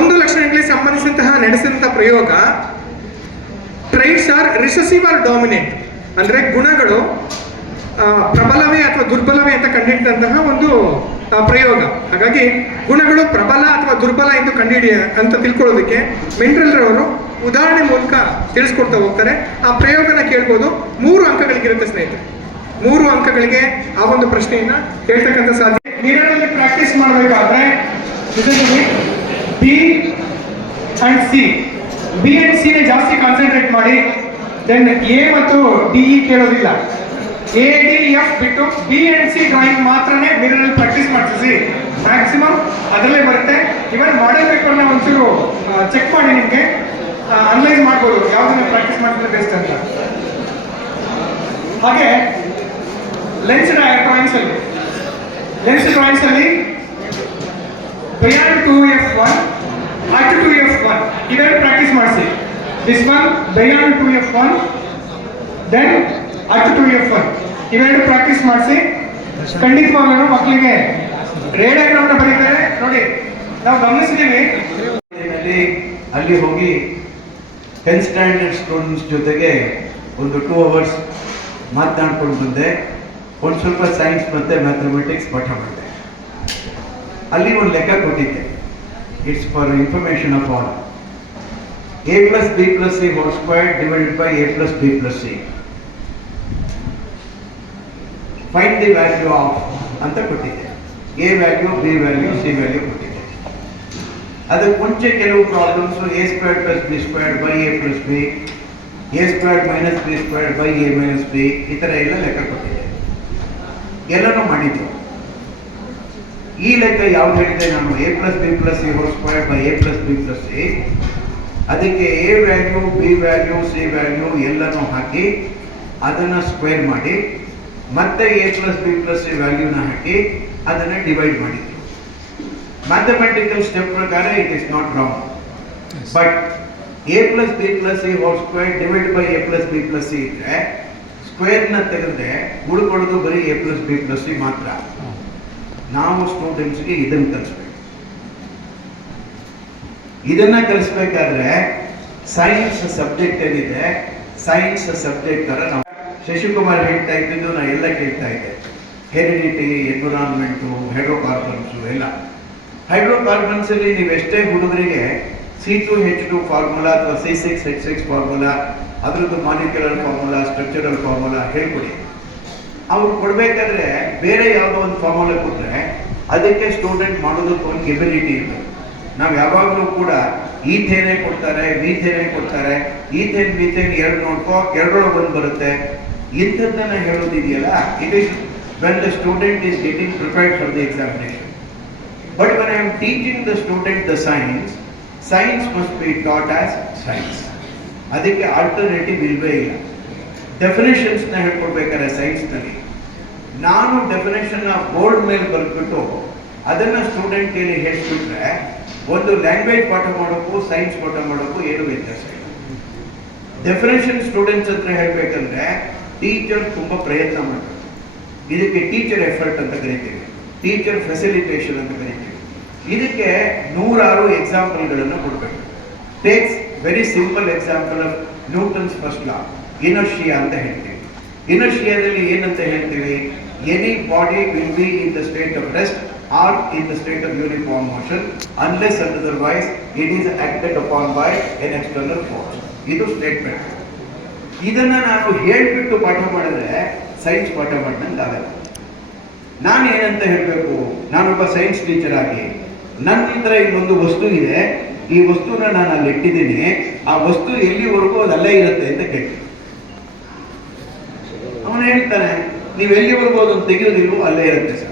1 ಲಕ್ಷಣಗಳಿಗೆ ಸಂಬಂಧಿಸಿದಂತಹ ನಡೆಸಿದಂತಹ ಪ್ರಯೋಗ traits are recessive or dominant, ಅಂದ್ರೆ ಗುಣಗಳು ಪ್ರಬಲವೇ ಅಥವಾ ದುರ್ಬಲವೇ ಅಂತ ಕಂಡುಹಿಡಿದಂತಹ ಒಂದು ಪ್ರಯೋಗ. ಹಾಗಾಗಿ ಗುಣಗಳು ಪ್ರಬಲ ಅಥವಾ ದುರ್ಬಲ ಎಂದು ಅಂತ ತಿಳ್ಕೊಳ್ಳೋದಕ್ಕೆ ಮೆಂಟ್ರಲ್ ರವರು ಉದಾಹರಣೆ ಮೂಲಕ ತಿಳಿಸ್ಕೊಡ್ತಾ ಹೋಗ್ತಾರೆ. ಆ ಪ್ರಯೋಗನ ಕೇಳ್ಬೋದು. 3 ಅಂಕಗಳಿಗಿರುತ್ತೆ ಸ್ನೇಹಿತರೆ. 3 ಅಂಕಗಳಿಗೆ ಆ ಒಂದು ಪ್ರಶ್ನೆಯನ್ನ ಕೇಳ್ತಕ್ಕಂಥ ಸಾಧ್ಯ. ನೀರಲ್ಲಿ ಪ್ರಾಕ್ಟೀಸ್ ಮಾಡಬೇಕಾದ್ರೆ B and C, B and C ನೇ ಜಾಸ್ತಿ ಕಾನ್ಸಂಟ್ರೇಟ್ ಮಾಡಿ. ದೆನ್ ಎ ಮತ್ತು ಡಿ ಕೇಳೋದಿಲ್ಲ. ADF ಬಿಟ್ಟು ಬಿ ಅಂಡ್ ಸಿ ಡ್ರಾಯಿಂಗ್ ಮಾತ್ರನೇ ಮಿರರಲ್ಲಿ ಪ್ರಾಕ್ಟೀಸ್ ಮಾಡಿಸಿ. ಮ್ಯಾಕ್ಸಿಮಮ್ ಅದರಲ್ಲೇ ಬರುತ್ತೆ. ಇವನ್ ಮಾಡೆಲ್ ಪೇಪರ್ನ ಒಂಚೂರು ಚೆಕ್ ಮಾಡಿ ನಿಮಗೆ ಅನಲೈಸ್ ಮಾಡ್ಬೋದು ಯಾವುದನ್ನ ಪ್ರಾಕ್ಟೀಸ್ ಮಾಡಿದ್ರೆ ಬೆಸ್ಟ್ ಅಂತ. ಹಾಗೆ ಲೆನ್ಸ್ ಡ್ರಾಯಿಂಗ್ಸ್ ಅಲ್ಲಿ ಬಿಯಾಂಡ್ 2F1 ಅಟ್ 2F1 ಇವೆರಡು ಪ್ರಾಕ್ಟೀಸ್ ಮಾಡಿಸಿ. This one beyond 2F1 then at 2F1 ಇವೆರಡು ಪ್ರಾಕ್ಟೀಸ್ ಮಾಡಿಸಿ. ಖಂಡಿತವಾಗ್ಲೂ ಮಕ್ಕಳಿಗೆ ರೇಡಿಯೋಗ್ರಾಮ್ನ ಬರೀತಾರೆ ನೋಡಿ. ನಾವು ಗಮನಿಸಿದ್ದೀವಿ ಅಲ್ಲಿ ಹೋಗಿ 10th ಸ್ಟ್ಯಾಂಡರ್ಡ್ ಸ್ಟೂಡೆಂಟ್ಸ್ ಜೊತೆಗೆ ಒಂದು 2 hours ಮಾತನಾಡ್ಕೊಂಡು ಬಂದೆ. ಒಂದು ಸ್ವಲ್ಪ ಸೈನ್ಸ್ ಮತ್ತು ಮ್ಯಾಥಮೆಟಿಕ್ಸ್ ಪಾಠ ಮಾಡಿದೆ. ಅಲ್ಲಿ ಒಂದು ಲೆಕ್ಕ ಕೊಟ್ಟಿದ್ದೆ. It's for information of all. a plus b plus c whole square divided by a plus b plus c. Find the value of ಅಂತ ಕೊಟ್ಟಿದ್ದೆ. a value, b value, c value ಕೊಟ್ಟಿದ್ದೆ. ಅದಕ್ಕೆ ಮುಂಚೆ ಕೆಲವು problems a square plus b square by a plus b, a square minus b square by a minus b, ಈ ಥರ ಎಲ್ಲ ಲೆಕ್ಕ ಕೊಟ್ಟಿದ್ದೆ. ಎಲ್ಲನೂ ಮಾಡಿದ್ದು. ಈ ಲೆಕ್ಕ ಯಾವ್ದು ಹೇಳಿದೆ ನಾನು? a plus b plus c whole square by a plus b plus c. ಅದಕ್ಕೆ a value, b value, c value ಎಲ್ಲನೂ ಹಾಕಿ ಅದನ್ನು ಸ್ಕ್ವೇರ್ ಮಾಡಿ ಮತ್ತೆ a plus b plus c ವ್ಯಾಲ್ಯೂನ ಹಾಕಿ ಅದನ್ನು ಡಿವೈಡ್ ಮಾಡಿದ್ವಿ. ಮ್ಯಾಥಮೆಟಿಕಲ್ ಸ್ಟೆಪ್ ಪ್ರಕಾರ it is not wrong. But a plus b plus c whole square divide by a plus b plus c ಇದ್ರೆ ಸ್ಕ್ವೇರ್ನ ತೆಗೆದ್ರೆ ಉಳ್ಕೊಳ್ಳೋದು ಬರೀ a plus b plus c ಮಾತ್ರ. ನಾವು ಸ್ಟೂಡೆಂಟ್ಸ್ಗೆ ಇದನ್ನು ಕಲಿಸ್ಬೇಕು. ಇದನ್ನ ಕಲಿಸ್ಬೇಕಾದ್ರೆ ಸೈನ್ಸ್ ಸಬ್ಜೆಕ್ಟ್ ಏನಿದೆ, ಸೈನ್ಸ್ ಸಬ್ಜೆಕ್ಟ್ ತರ ನಾವು ಶಶಿಕುಮಾರ್ ಹೇಳ್ತಾ ಇದ್ದಿದ್ದು ನಾ ಎಲ್ಲ ಕೇಳ್ತಾ ಇದ್ದೆ. ಹೆರಿಡಿಟಿ, ಎನ್ವಿರಾನ್ಮೆಂಟು, ಹೈಡ್ರೋಕಾರ್ಬನ್ಸು ಎಲ್ಲ. ಹೈಡ್ರೋಕಾರ್ಬನ್ಸ್ ಅಲ್ಲಿ ನೀವು ಎಷ್ಟೇ ಹುಡುಗರಿಗೆ C2H2 ಫಾರ್ಮುಲಾ ಅಥವಾ C6H6 ಫಾರ್ಮುಲಾ, ಅದರದ್ದು ಮಾಲಿಕ್ಯುಲರ್ ಫಾರ್ಮುಲಾ, ಸ್ಟ್ರಕ್ಚರಲ್ ಫಾರ್ಮುಲಾ ಹೇಳ್ಕೊಡಿ. ಅವ್ರು ಕೊಡ್ಬೇಕಾದ್ರೆ ಬೇರೆ ಯಾವುದೋ ಒಂದು ಫಾರ್ಮುಲಾ ಕೊಟ್ಟರೆ ಅದಕ್ಕೆ ಸ್ಟೂಡೆಂಟ್ ಮಾಡೋದಕ್ಕೆ ಒಂದು ಎಬಿಲಿಟಿ ಇದೆ. ನಾವು ಯಾವಾಗಲೂ ಕೂಡ ಈಥೇನೆ ಕೊಡ್ತಾರೆ, ಮೀಥೇನೆ ಕೊಡ್ತಾರೆ, ಈಥೇನ್ ಮೀಥೇನ್ ಎರಡು ನೋಡ್ಕೋ, ಎರಡರೊಳಗೆ ಒಂದು ಬರುತ್ತೆ, ಇಂಥದ್ದನ್ನು ಹೇಳೋದಿದೆಯಲ್ಲ, it is when the student is getting prepared for the examination. But when I am teaching the student the science, science must be taught as science. ಅದಕ್ಕೆ ಆಲ್ಟರ್ನೇಟಿವ್ ಇಲ್ವೇ ಇಲ್ಲ. ಡೆಫಿನೇಷನ್ಸ್ನ ಹೇಳ್ಕೊಡ್ಬೇಕಾದ್ರೆ ಸೈನ್ಸ್ನಲ್ಲಿ ನಾನು ಡೆಫಿನೇಷನ್ನ ಬೋರ್ಡ್ ಮೇಲೆ ಬರೆದ್ಬಿಟ್ಟು ಅದನ್ನು ಸ್ಟೂಡೆಂಟ್ ಕೈಲಿ ಹೇಳಿಸ್ಬಿಟ್ರೆ ಒಂದು ಲ್ಯಾಂಗ್ವೇಜ್ ಪಾಠ ಮಾಡೋಕ್ಕೂ ಸೈನ್ಸ್ ಪಾಠ ಮಾಡೋಕ್ಕೂ ಏನು ವ್ಯತ್ಯಾಸ ಇಲ್ಲ. ಡೆಫಿನೇಷನ್ ಸ್ಟೂಡೆಂಟ್ಸ್ ಹತ್ರ ಹೇಳಬೇಕಂದ್ರೆ ಟೀಚರ್ ತುಂಬ ಪ್ರಯತ್ನ ಮಾಡಬೇಕು. ಇದಕ್ಕೆ ಟೀಚರ್ ಎಫರ್ಟ್ ಅಂತ ಕರಿತೀವಿ, ಟೀಚರ್ ಫೆಸಿಲಿಟೇಷನ್ ಅಂತ ಕರಿತೀವಿ. ಇದಕ್ಕೆ 106 ಎಕ್ಸಾಂಪಲ್ಗಳನ್ನು ಕೊಡಬೇಕು. Takes very simple example of Newton's first law, inertia ಅಂತ ಹೇಳ್ತೀವಿ. ಇನರ್ಷಿಯಾದಲ್ಲಿ ಏನಂತ ಹೇಳ್ತೀವಿ? Any body will be in the state of rest or in the state of uniform motion unless and otherwise it is acted upon by an external force. ಇದು statement. ಇದನ್ನ ನಾನು ಹೇಳ್ಬಿಟ್ಟು ಪಾಠ ಮಾಡಿದ್ರೆ ಸೈನ್ಸ್ ಪಾಠ ಮಾಡಿದಂಗೆ ಆಗಲ್ಲ. ನಾನು ಏನಂತ ಹೇಳಬೇಕು? ನಾನೊಬ್ಬ ಸೈನ್ಸ್ ಟೀಚರ್ ಆಗಿ ನನ್ನ ಹತ್ರ ಇನ್ನೊಂದು ವಸ್ತು ಇದೆ, ಈ ವಸ್ತುನ ನಾನು ಅಲ್ಲಿ ಇಟ್ಟಿದ್ದೀನಿ, ಆ ವಸ್ತು ಎಲ್ಲಿವರೆಗೂ ಅದಲ್ಲೇ ಇರುತ್ತೆ ಅಂತ ಕೇಳ್ತೀನಿ. ಅವನು ಹೇಳ್ತಾನೆ, ನೀವು ಎಲ್ಲಿವರೆಗೂ ಅದನ್ನು ತೆಗೆಯೋದಿಲ್ವೋ ಅಲ್ಲೇ ಇರುತ್ತೆ ಸರ್.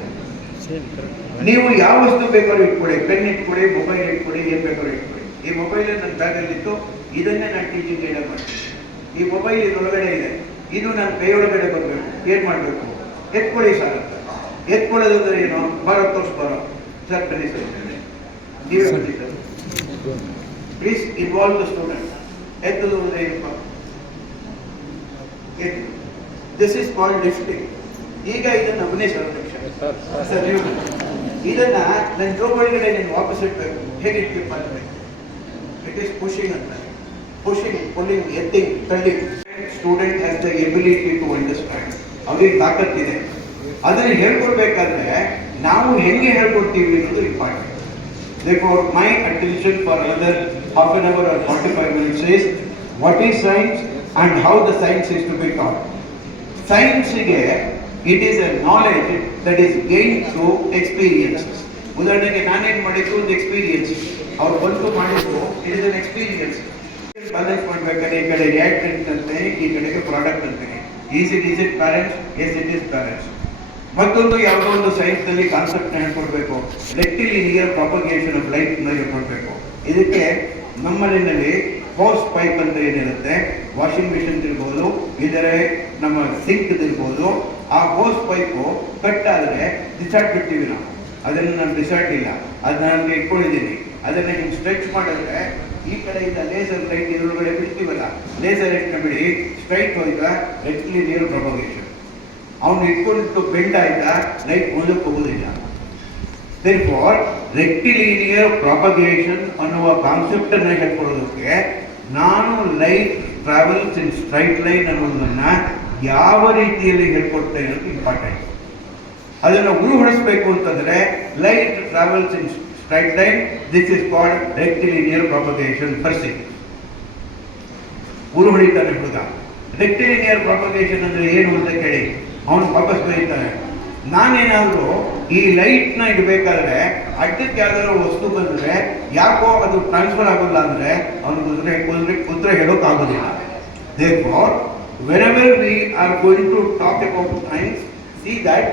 ನೀವು ಯಾವ ವಸ್ತು ಬೇಕಾದ್ರೂ ಇಟ್ಕೊಡಿ, ಪೆನ್ ಇಟ್ಕೊಡಿ, ಮೊಬೈಲ್ ಇಟ್ಕೊಡಿ, ಏನು ಬೇಕಾದ್ರೂ ಇಟ್ಕೊಡಿ. ಈ ಮೊಬೈಲ್ ನನ್ನ ಬ್ಯಾಗಲ್ಲಿತ್ತು, ಇದನ್ನೇ ನಾನು ಟೀಚಿಂಗ್ ಏನೇ ಮಾಡ್ತೀನಿ. ಈ ಮೊಬೈಲ್ ಇದರೊಳಗಡೆ ಇದೆ, ಇದು ನನ್ನ ಕೈಯೊಳಗಡೆ ಬರಬೇಕು, ಏನು ಮಾಡಬೇಕು? ಎತ್ಕೊಳ್ಳಿ ಸರ್ ಅಂತ. ಎತ್ಕೊಳ್ಳೋದಂದ್ರೆ ಏನು? ಬರೋ ತೋರ್ಸ್ ಬರೋ ಸರ್, ಬನ್ನಿ ಸರ್, ನೀವೇ ಬಂದಿದ್ದಾರೆ, ಪ್ಲೀಸ್ ಇನ್ವಾಲ್ವ್ ದ ಸ್ಟೂಡೆಂಟ್. ಎತ್ತದು ಏನಪ್ಪ? ಎತ್ತು. This is called lifting. ಈಗ ಇದನ್ನು ಅಭಿನಯಿಸೋ ಸರ್, ನೀವು ಇದನ್ನ ನನ್ನ ಜೋಬೊಳಗಡೆ ನೀನು ವಾಪಸ್ ಇಡಬೇಕು. ಹೇಗೆ ಇಡ್ತೀಪ್ಪ ಅಂದರೆ ಇಟ್ ಈಸ್ ಪುಷಿಂಗ್ ಅಂತ. ಪುಷಿಂಗ್, ಪುಲ್ಲಿಂಗ್, ಎತ್ತಿಂಗ್, ತಳ್ಳಿಂಗ್. Student has the ability to understand. ಅವ್ರಿಗೆ ತಾಕತ್ತಿದೆ. ಅದನ್ನು ಹೇಳ್ಕೊಡ್ಬೇಕಾದ್ರೆ ನಾವು ಹೆಂಗೆ ಹೇಳ್ಕೊಡ್ತೀವಿ ಅನ್ನೋದು important. Therefore, my attention for another half an hour or 45 minutes is what is science and how the science is to be taught. Science it is a knowledge that is gained through experiences. ಉದಾಹರಣೆಗೆ ನಾನೇನು ಮಾಡಿದ್ದು ಒಂದು experience, ಅವ್ರು ಬಂದು ಮಾಡಿದ್ರು, it is an experience. Balance ಮಾಡಬೇಕಾದ್ರೆ ಈ ಕಡೆ ರಿಯಾಕ್ಟೆಂಟ್ ಅಂತಾನೆ, ಈ ಕಡೆಗೆ ಪ್ರಾಡಕ್ಟ್ ಅಂತಾನೆ. Is it balance? Yes, it is balance. ಮತ್ತೊಂದು ಯಾವುದೋ ಒಂದು ಸೈನ್ಸ್ನಲ್ಲಿ ಕಾನ್ಸೆಪ್ಟ್ನ ಹೇಳ್ಕೊಡ್ಬೇಕು, ರೆಕ್ಟಿಲಿನಿಯರ್ ಪ್ರಾಪಗೇಷನ್ ಆಫ್ ಲೈಟ್ನ ಹೇಳ್ಕೊಡ್ಬೇಕು. ಇದಕ್ಕೆ ನಮ್ಮನೆಯಲ್ಲಿ ಹೋಸ್ ಪೈಪ್ ಅಂತ ಏನಿರುತ್ತೆ, ವಾಷಿಂಗ್ ಮಿಷಿನ್ ಇರ್ಬೋದು, ಇದರ ನಮ್ಮ ಸಿಂಕ್ ಇರ್ಬೋದು, ಆ ಹೋಸ್ ಪೈಪು ಕಟ್ ಆದರೆ ಬಿಸಾಡ್ಬಿಡ್ತೀವಿ ನಾವು. ಅದನ್ನು ನಾನು ಬಿಸಾಡಿಲ್ಲ, ಅದನ್ನ ನಾನು ಇಟ್ಕೊಂಡಿದ್ದೀನಿ. ಅದನ್ನು ನೀವು ಸ್ಟ್ರೆಚ್ ಮಾಡಿದ್ರೆ ಈ ಕಡೆಯಿಂದ ಲೇಸರ್ ಲೈಟ್ ಇದರೊಳಗಡೆ ಬಿಡ್ತೀವಲ್ಲ, ಲೇಸರ್ ಲೈಟ್ನ ಬಿಡಿ, ಸ್ಟ್ರೈಟ್ ಹೋಯ್ತಾ ರೆಕ್ಟಿಲಿನಿಯರ್ ಪ್ರಾಪಗೇಷನ್. ಅವನು ಇಟ್ಕೊಂಡಿದ್ದು ಬೆಂಡ್ ಆಯ್ತಾ, ಲೈಟ್ ಮುಂದಕ್ಕೆ ಹೋಗೋದಿಲ್ಲ. Therefore, rectilinear propagation ಅನ್ನುವ ಕಾನ್ಸೆಪ್ಟ್ ಅನ್ನು ಹೇಳ್ಕೊಳ್ಳೋದಕ್ಕೆ ನಾನು light travels in straight line ಅನ್ನೋದನ್ನ ಯಾವ ರೀತಿಯಲ್ಲಿ ಹೇಳ್ಕೊಡ್ತಾ ಇರೋದು ಇಂಪಾರ್ಟೆಂಟ್. ಅದನ್ನು ಉರುಹೊಡಿಸ್ಬೇಕು ಅಂತಂದ್ರೆ light travels in straight line, this is called rectilinear propagation ಪರ್ಸಿ. ಉರು ಹೊಡಿತಾನೆ ಹುಡುಗ. ರೆಕ್ಟಿಲಿನಿಯರ್ ಪ್ರಾಪಗೇಷನ್ ಅಂದ್ರೆ ಏನು ಅಂತ ಕೇಳಿ ಅವನು ವಾಪಸ್ ಬರೀತಾನೆ. ನಾನೇನಾದರೂ ಈ ಲೈಟ್ನ ಇಡಬೇಕಾದ್ರೆ ಅಡ್ಡಕ್ಕೆ ಯಾವ್ದಾದ್ರು ವಸ್ತು ಬಂದರೆ ಯಾಕೋ ಅದು ಟ್ರಾನ್ಸ್ಫರ್ ಆಗೋಲ್ಲ ಅಂದರೆ ಅವನಿಗೆ ಉತ್ತರ ಹೇಳೋಕ್ಕಾಗೋದಿಲ್ಲ. Therefore, whenever we are going to talk about science, see that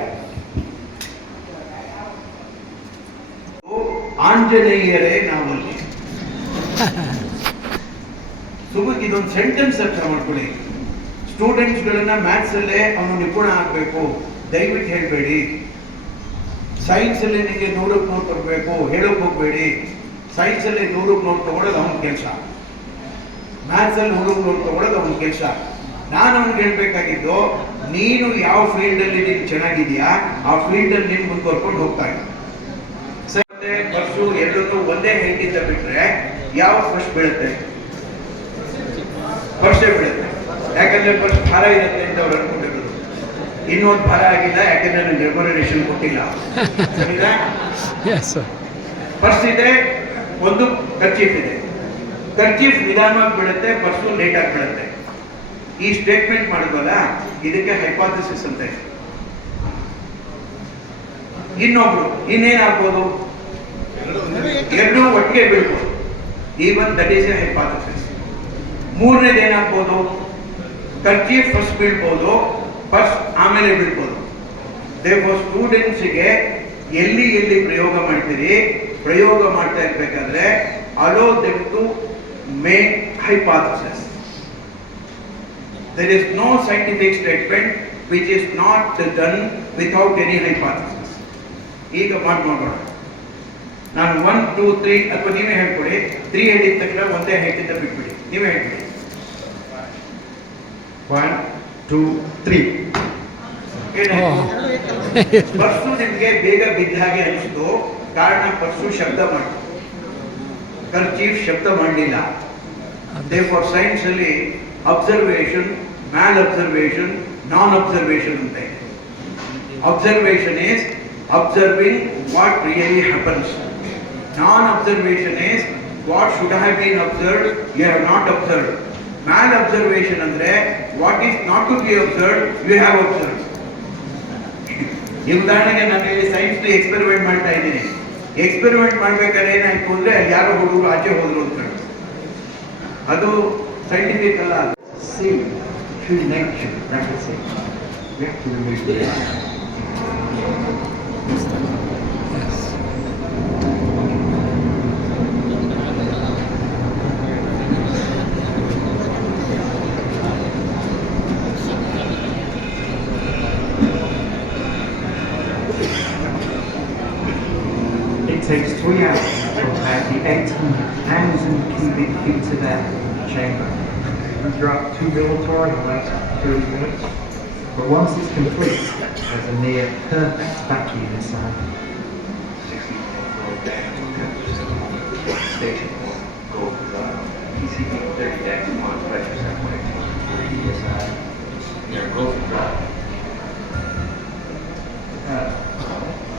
ಆಂಜನೇಯರೇ ನಾವಲ್ಲಿ. ಸುಮಗೆ ಇದೊಂದು ಸೆಂಟೆನ್ಸ್ ಅರ್ಥ ಮಾಡ್ಕೊಳ್ಳಿ. ಸ್ಟೂಡೆಂಟ್ಸ್ಗಳನ್ನ ಮ್ಯಾಥ್ಸ್ ಅಲ್ಲೇ ಅವನು ನಿಪುಣ ಆಗಬೇಕು ದಯವಿಟ್ಟು ಹೇಳಬೇಡಿ. ಸೈನ್ಸ್ ಅಲ್ಲಿ ನಿಮಗೆ 100ಕ್ಕೆ 100 ಕೊಡಬೇಕು ಹೇಳೋಕೆ ಹೋಗಬೇಡಿ. ಸೈನ್ಸ್ ಅಲ್ಲಿ 100ಕ್ಕೆ 100 ತಗೊಳ್ಳೋದು ಅವನ ಕೆಲಸ, ಮ್ಯಾಥ್ಸ್ ಅಲ್ಲಿ 100ಕ್ಕೆ 100 ತಗೊಳ್ಳೋದು ಅವನ ಕೆಲಸ. ನಾನು ಅವನಿಗೆ ಹೇಳ್ಬೇಕಾಗಿದ್ದು, ನೀನು ಯಾವ ಫೀಲ್ಡ್ ಅಲ್ಲಿ ನೀನು ಚೆನ್ನಾಗಿದೆಯಾ ಆ ಫೀಲ್ಡ್ ಅಲ್ಲಿ ನೀನು ಮುಂದುವರ್ಕೊಂಡು ಹೋಗ್ತಾ ಇದ್ದ. ಪರ್ಸು ಎರಡನ್ನೂ ಒಂದೇ ಹೈಟಿಂದ ಬಿಟ್ರೆ ಯಾವ ಫಸ್ಟ್ ಬೀಳುತ್ತೆ? ಪರ್ಸೇ ಬೀಳುತ್ತೆ. ಯಾಕಂದ್ರೆ ಫಸ್ಟ್ ಭಾರ ಇರುತ್ತೆ ಅಂತ ಅವ್ರು ಅನ್ಕೊಂಡಿರೋದು. ಇನ್ನೊಂದು ಭಾರ ಆಗಿಲ್ಲ ಯಾಕಂದ್ರೆ ನನಗೆ ರೆಮ್ಯುನರೇಷನ್ ಕೊಟ್ಟಿಲ್ಲ. ಪರ್ಸ್ ಇದೆ, ಒಂದು ಕರ್ಚೀಫ್ ಇದೆ. ಕರ್ಚೀಫ್ ನಿಧಾನವಾಗಿ ಬೀಳುತ್ತೆ, ಪರ್ಸು ಲೇಟ್ ಆಗಿ ಬೀಳುತ್ತೆ. ಈ ಸ್ಟೇಟ್ಮೆಂಟ್ ಮಾಡೋದಲ್ಲ, ಇದಕ್ಕೆ ಹೈಪಾಥಿಸಿಸ್ ಅಂತ ಇದೆ. ಇನ್ನೊಬ್ರು ಇನ್ನೇನಾಗ್ಬೋದು? ಎರಡೂ ಒಟ್ಟಿಗೆ ಬೀಳ್ಬೋದು. Even that is a hypothesis. ಮೂರನೇದು ಏನಾಗ್ಬೋದು? ಕರ್ಚೀಫ್ ಫಸ್ಟ್ ಬೀಳ್ಬೋದು, ಫಸ್ಟ್ ಆಮೇಲೆ ಬೀಳ್ಬೋದು. ದೇರ್ಫೋರ್ ಸ್ಟೂಡೆಂಟ್ಸ್ಗೆ ಎಲ್ಲಿ ಎಲ್ಲಿ ಪ್ರಯೋಗ ಮಾಡ್ತೀರಿ, ಪ್ರಯೋಗ ಮಾಡ್ತಾ ಇರ್ಬೇಕಾದ್ರೆ allow them to make hypothesis. There is no scientific statement which is not done without any hypothesis. ಈಗ ಮಾಡೋಣ. ನಾನು 1 2 3 ಅಥವಾ ನೀವೇ ಹೇಳ್ಕೊಡಿ. 3 ಹೇಳಿದ ತಕ್ಷಣ ಒಂದೇ ಹೈಟಿಂದ ಬಿಟ್ಬಿಡಿ. ನೀವೇ ಹೇಳ್ಬಿಡಿ. 1 2 3. ಪರ್ಸು ನಿಮಗೆ ಬೇಗ ಬಿದ್ದ ಹಾಗೆ ಅನಿಸ್ತು, ಕಾರಣ ಪರ್ಸು ಶಬ್ದ ಮಾಡಿತು, ಕರ್ಚೀಫ್ ಶಬ್ದ ಮಾಡಲಿಲ್ಲ. Therefore ಸೈನ್ಸ್ ಅಲ್ಲಿ ಅಬ್ಸರ್ವೇಷನ್, ಮ್ಯಾಲ್ ಅಬ್ಸರ್ವೇಷನ್, ನಾನ್ ಅಬ್ಸರ್ವೇಷನ್ ಅಂತ ಇದೆ. Observation is observing what really happens. Non-observation is what should have been observed, you have not observed. Mal-observation andre what is not to be observed, you have observed. ಈ ಉದಾಹರಣೆಗೆ ನಾನು ಇಲ್ಲಿ science experiment ಮಾಡ್ತಾ ಇದ್ದೀನಿ. Experiment ಮಾಡ್ಬೇಕಾದ್ರೆ ಏನಾಯ್ತು ಅಂದ್ರೆ ಯಾರೋ ಹುಡುಗರು ಆಚೆ ಹೋದ್ರು ಅಂತ, ಅದು ಸೈಂಟಿಫಿಕ್ ಅಲ್ಲ. See through nature, that is it. We have to remove that. It takes 3 hours to prepare the 800,000 cubic feet of air chamber. And drop 2 Bellator in the last 30 minutes. But once it's complete, there's a near perfect vacuum inside. Station 1, go PCB 30 decks, 1 pressure set point, 3 PSI. Here, go for drive.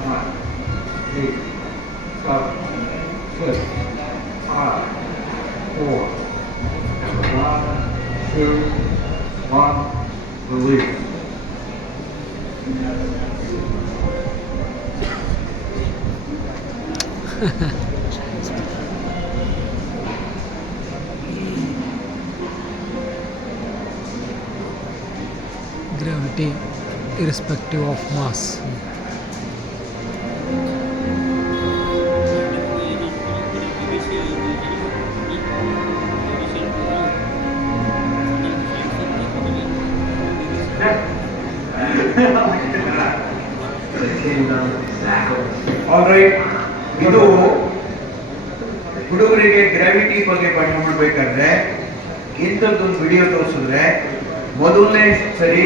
1, 8, 7, 6, 5, 4, 1, 2, 1, release. Gravity irrespective of mass. All right, ಇದು ಹುಡುಗರಿಗೆ gravity ಬಗ್ಗೆ ಪಾಠ ಮಾಡಬೇಕಾದ್ರೆ ಇಂಥದ್ದೊಂದು video ತೋರಿಸಿದ್ರೆ ಮೊದಲನೇ ಸರಿ,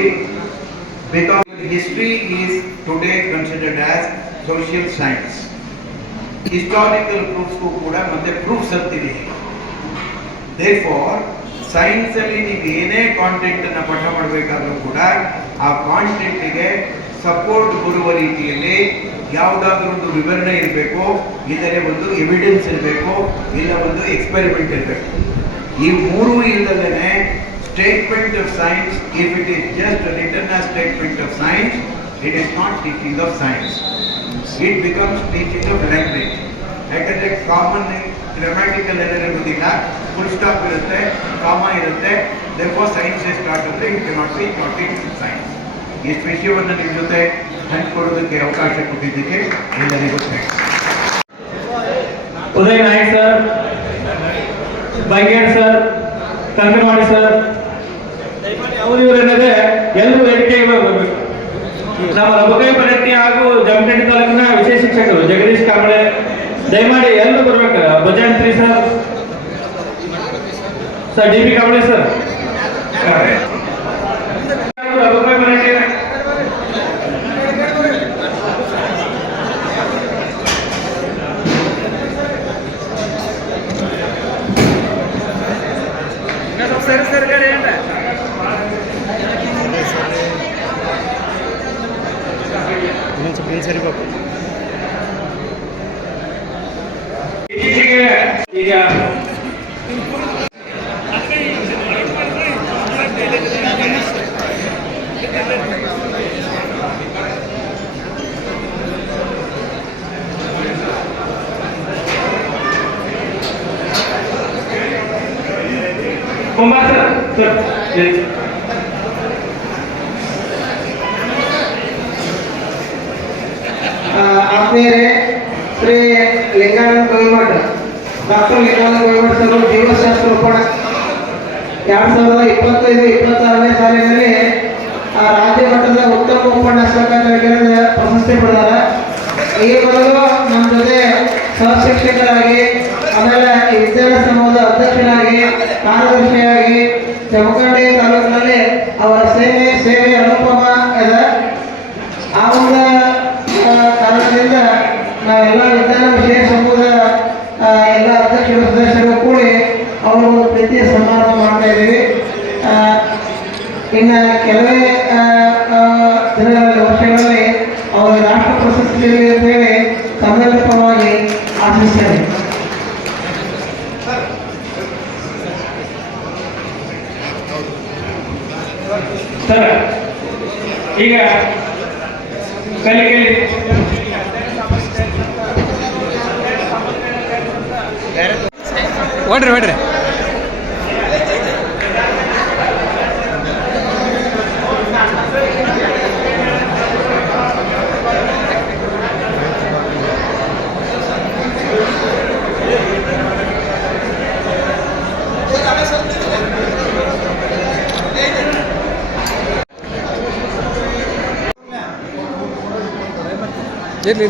because history is today considered as social science. Historical ಪ್ರೂಫ್ಸ್ಗೂ ಕೂಡ ಮತ್ತೆ ಪ್ರೂಫ್ಸ್ ಅಂತೀವಿ. ದೇರ್ಫೋರ್ ಸೈನ್ಸ್ ಅಲ್ಲಿ ನೀವು ಏನೇ ಕಾಂಟೆಂಟ್ ಅನ್ನ ಪಾಠ ಮಾಡಬೇಕಾದ್ರೂ ಕೂಡ ಆ ಕಾಂಟೆಂಟ್ಗೆ ಸಪೋರ್ಟ್ ಬರುವ ರೀತಿಯಲ್ಲಿ ಯಾವುದಾದ್ರೂ ಒಂದು ವಿವರಣೆ ಇರಬೇಕು, ಇದರ ಒಂದು ಎವಿಡೆನ್ಸ್ ಇರಬೇಕು, ಇಲ್ಲ ಒಂದು ಎಕ್ಸ್ಪೆರಿಮೆಂಟ್ ಇರಬೇಕು. ಈ ಮೂರು ಇಲ್ಲದೇ statement of science, if it is just written as statement of science, it is not teaching of science, it becomes teaching of language. ಯಾಕಂದ್ರೆ ಕಾಮನ್ ಗ್ರಾಮ್ಯಾಟಿಕಲ್ ಎರರ್ ಇರುವುದಿಲ್ಲ, ಫುಲ್ ಸ್ಟಾಪ್ ಇರುತ್ತೆ, ಕಾಮ ಇರುತ್ತೆ, therefore ಸೈನ್ಸ್ ಸ್ಟಾರ್ಟ್ ಅಂದ್ರೆ it cannot be science. ಇಷ್ಟು ವಿಷಯವನ್ನು ನಿಮ್ಮ ಜೊತೆ ಹಂಚಿಕೊಳ್ಳೋದಕ್ಕೆ ಅವಕಾಶ ಕೊಟ್ಟಿದ್ದಕ್ಕೆ ಎಲ್ಲರಿಗೂ ಥ್ಯಾಂಕ್ಸ್. ಉದಯ್ ನಾಯ್ಕ್ ಸರ್, ಬೈಗೇಡ್ ಸರ್, ಕಂಕನವಾಡಿ ಸರ್, ಅವರಿವರೆಲ್ಲದೆ ಎಲ್ಲರೂ ವೇದಿಕೆಗೆ ಬರಬೇಕು. ನಮ್ಮ ರಬಕೈ ಪರಟ್ಟಿ ಹಾಗೂ ಜಮಖಂಡಿ ತಾಲೂಕಿನ ವಿಶೇಷ ಶಿಕ್ಷಕರು ಜಗದೀಶ್ ಕಾಂಬಳೆ ದಯಮಾಡಿ ಎಲ್ಲರೂ ಬರ್ಬೇಕು. Bhajantri sir, D B Kamble sir, ರಬಕೈ ಪರಟ್ಟಿ ಈಗ ಕುಮಾರ್ ಸರ್, ಆತ್ಮೀಯರೇ, ಶ್ರೀ ಲಿಂಗಾನಂದ ಗೋಯಿಮಠ, ಡಾಕ್ಟರ್ ಲಿಂಗಾನಂದ ಗೋಯಿಮಠ ಸರ್ ಜೀವಶಾಸ್ತ್ರ ಉಪನ್ಯಾಸ 2025-26ನೇ ಸಾಲಿನಲ್ಲಿ ರಾಜ್ಯ ಮಟ್ಟದ ಉತ್ತಮ ಉಪನ್ಯಾಸಕರಿಗೆ ಪ್ರಶಸ್ತಿ ಪಡೆದಾರ. ಈ ಮೊದಲು ನಮ್ಮ ಜೊತೆ ಸಹಶಿಕ್ಷಕರಾಗಿ, ಆಮೇಲೆ ಈ ವಿದ್ಯಾರ್ಥಿ ಸಮೂಹದ ಅಧ್ಯಕ್ಷರಾಗಿ, ಕಾರ್ಯದರ್ಶಿಯಾಗಿ ಜಮಖಂಡಿ ತಾಲೂಕಿನಲ್ಲಿ ಅವರ ಸೇವೆ ಅನುಪಮ ಇದೆ. ಆ ಒಂದು ಕಾರಣದಿಂದ ನಾವೆಲ್ಲ ವಿಜ್ಞಾನ ವಿಷಯ ಸಮೂಹದ ಎಲ್ಲ ಅಧ್ಯಕ್ಷರು ಸದಸ್ಯರು ಕೂಡಿ ಅವರು ಒಂದು ಪ್ರೀತಿಯ ಸನ್ಮಾನ ಮಾಡ್ತಾ ಇದ್ದೀವಿ. ಇನ್ನು ಕೆಲವೇ ದಿನಗಳಲ್ಲಿ, ವರ್ಷಗಳಲ್ಲಿ ಅವರ ರಾಷ್ಟ್ರ ಪ್ರಶಸ್ತಿ ಅಂತ ಹೇಳಿ ತಮ್ಮೆಲ್ಲರ ಪರವಾಗಿ ಆಶಿಸ್ತೇನೆ. ಸರ್, ಈಗ ಕಲಿಕೆ ಓಡ್ರಿ ಇರ್ಲಿ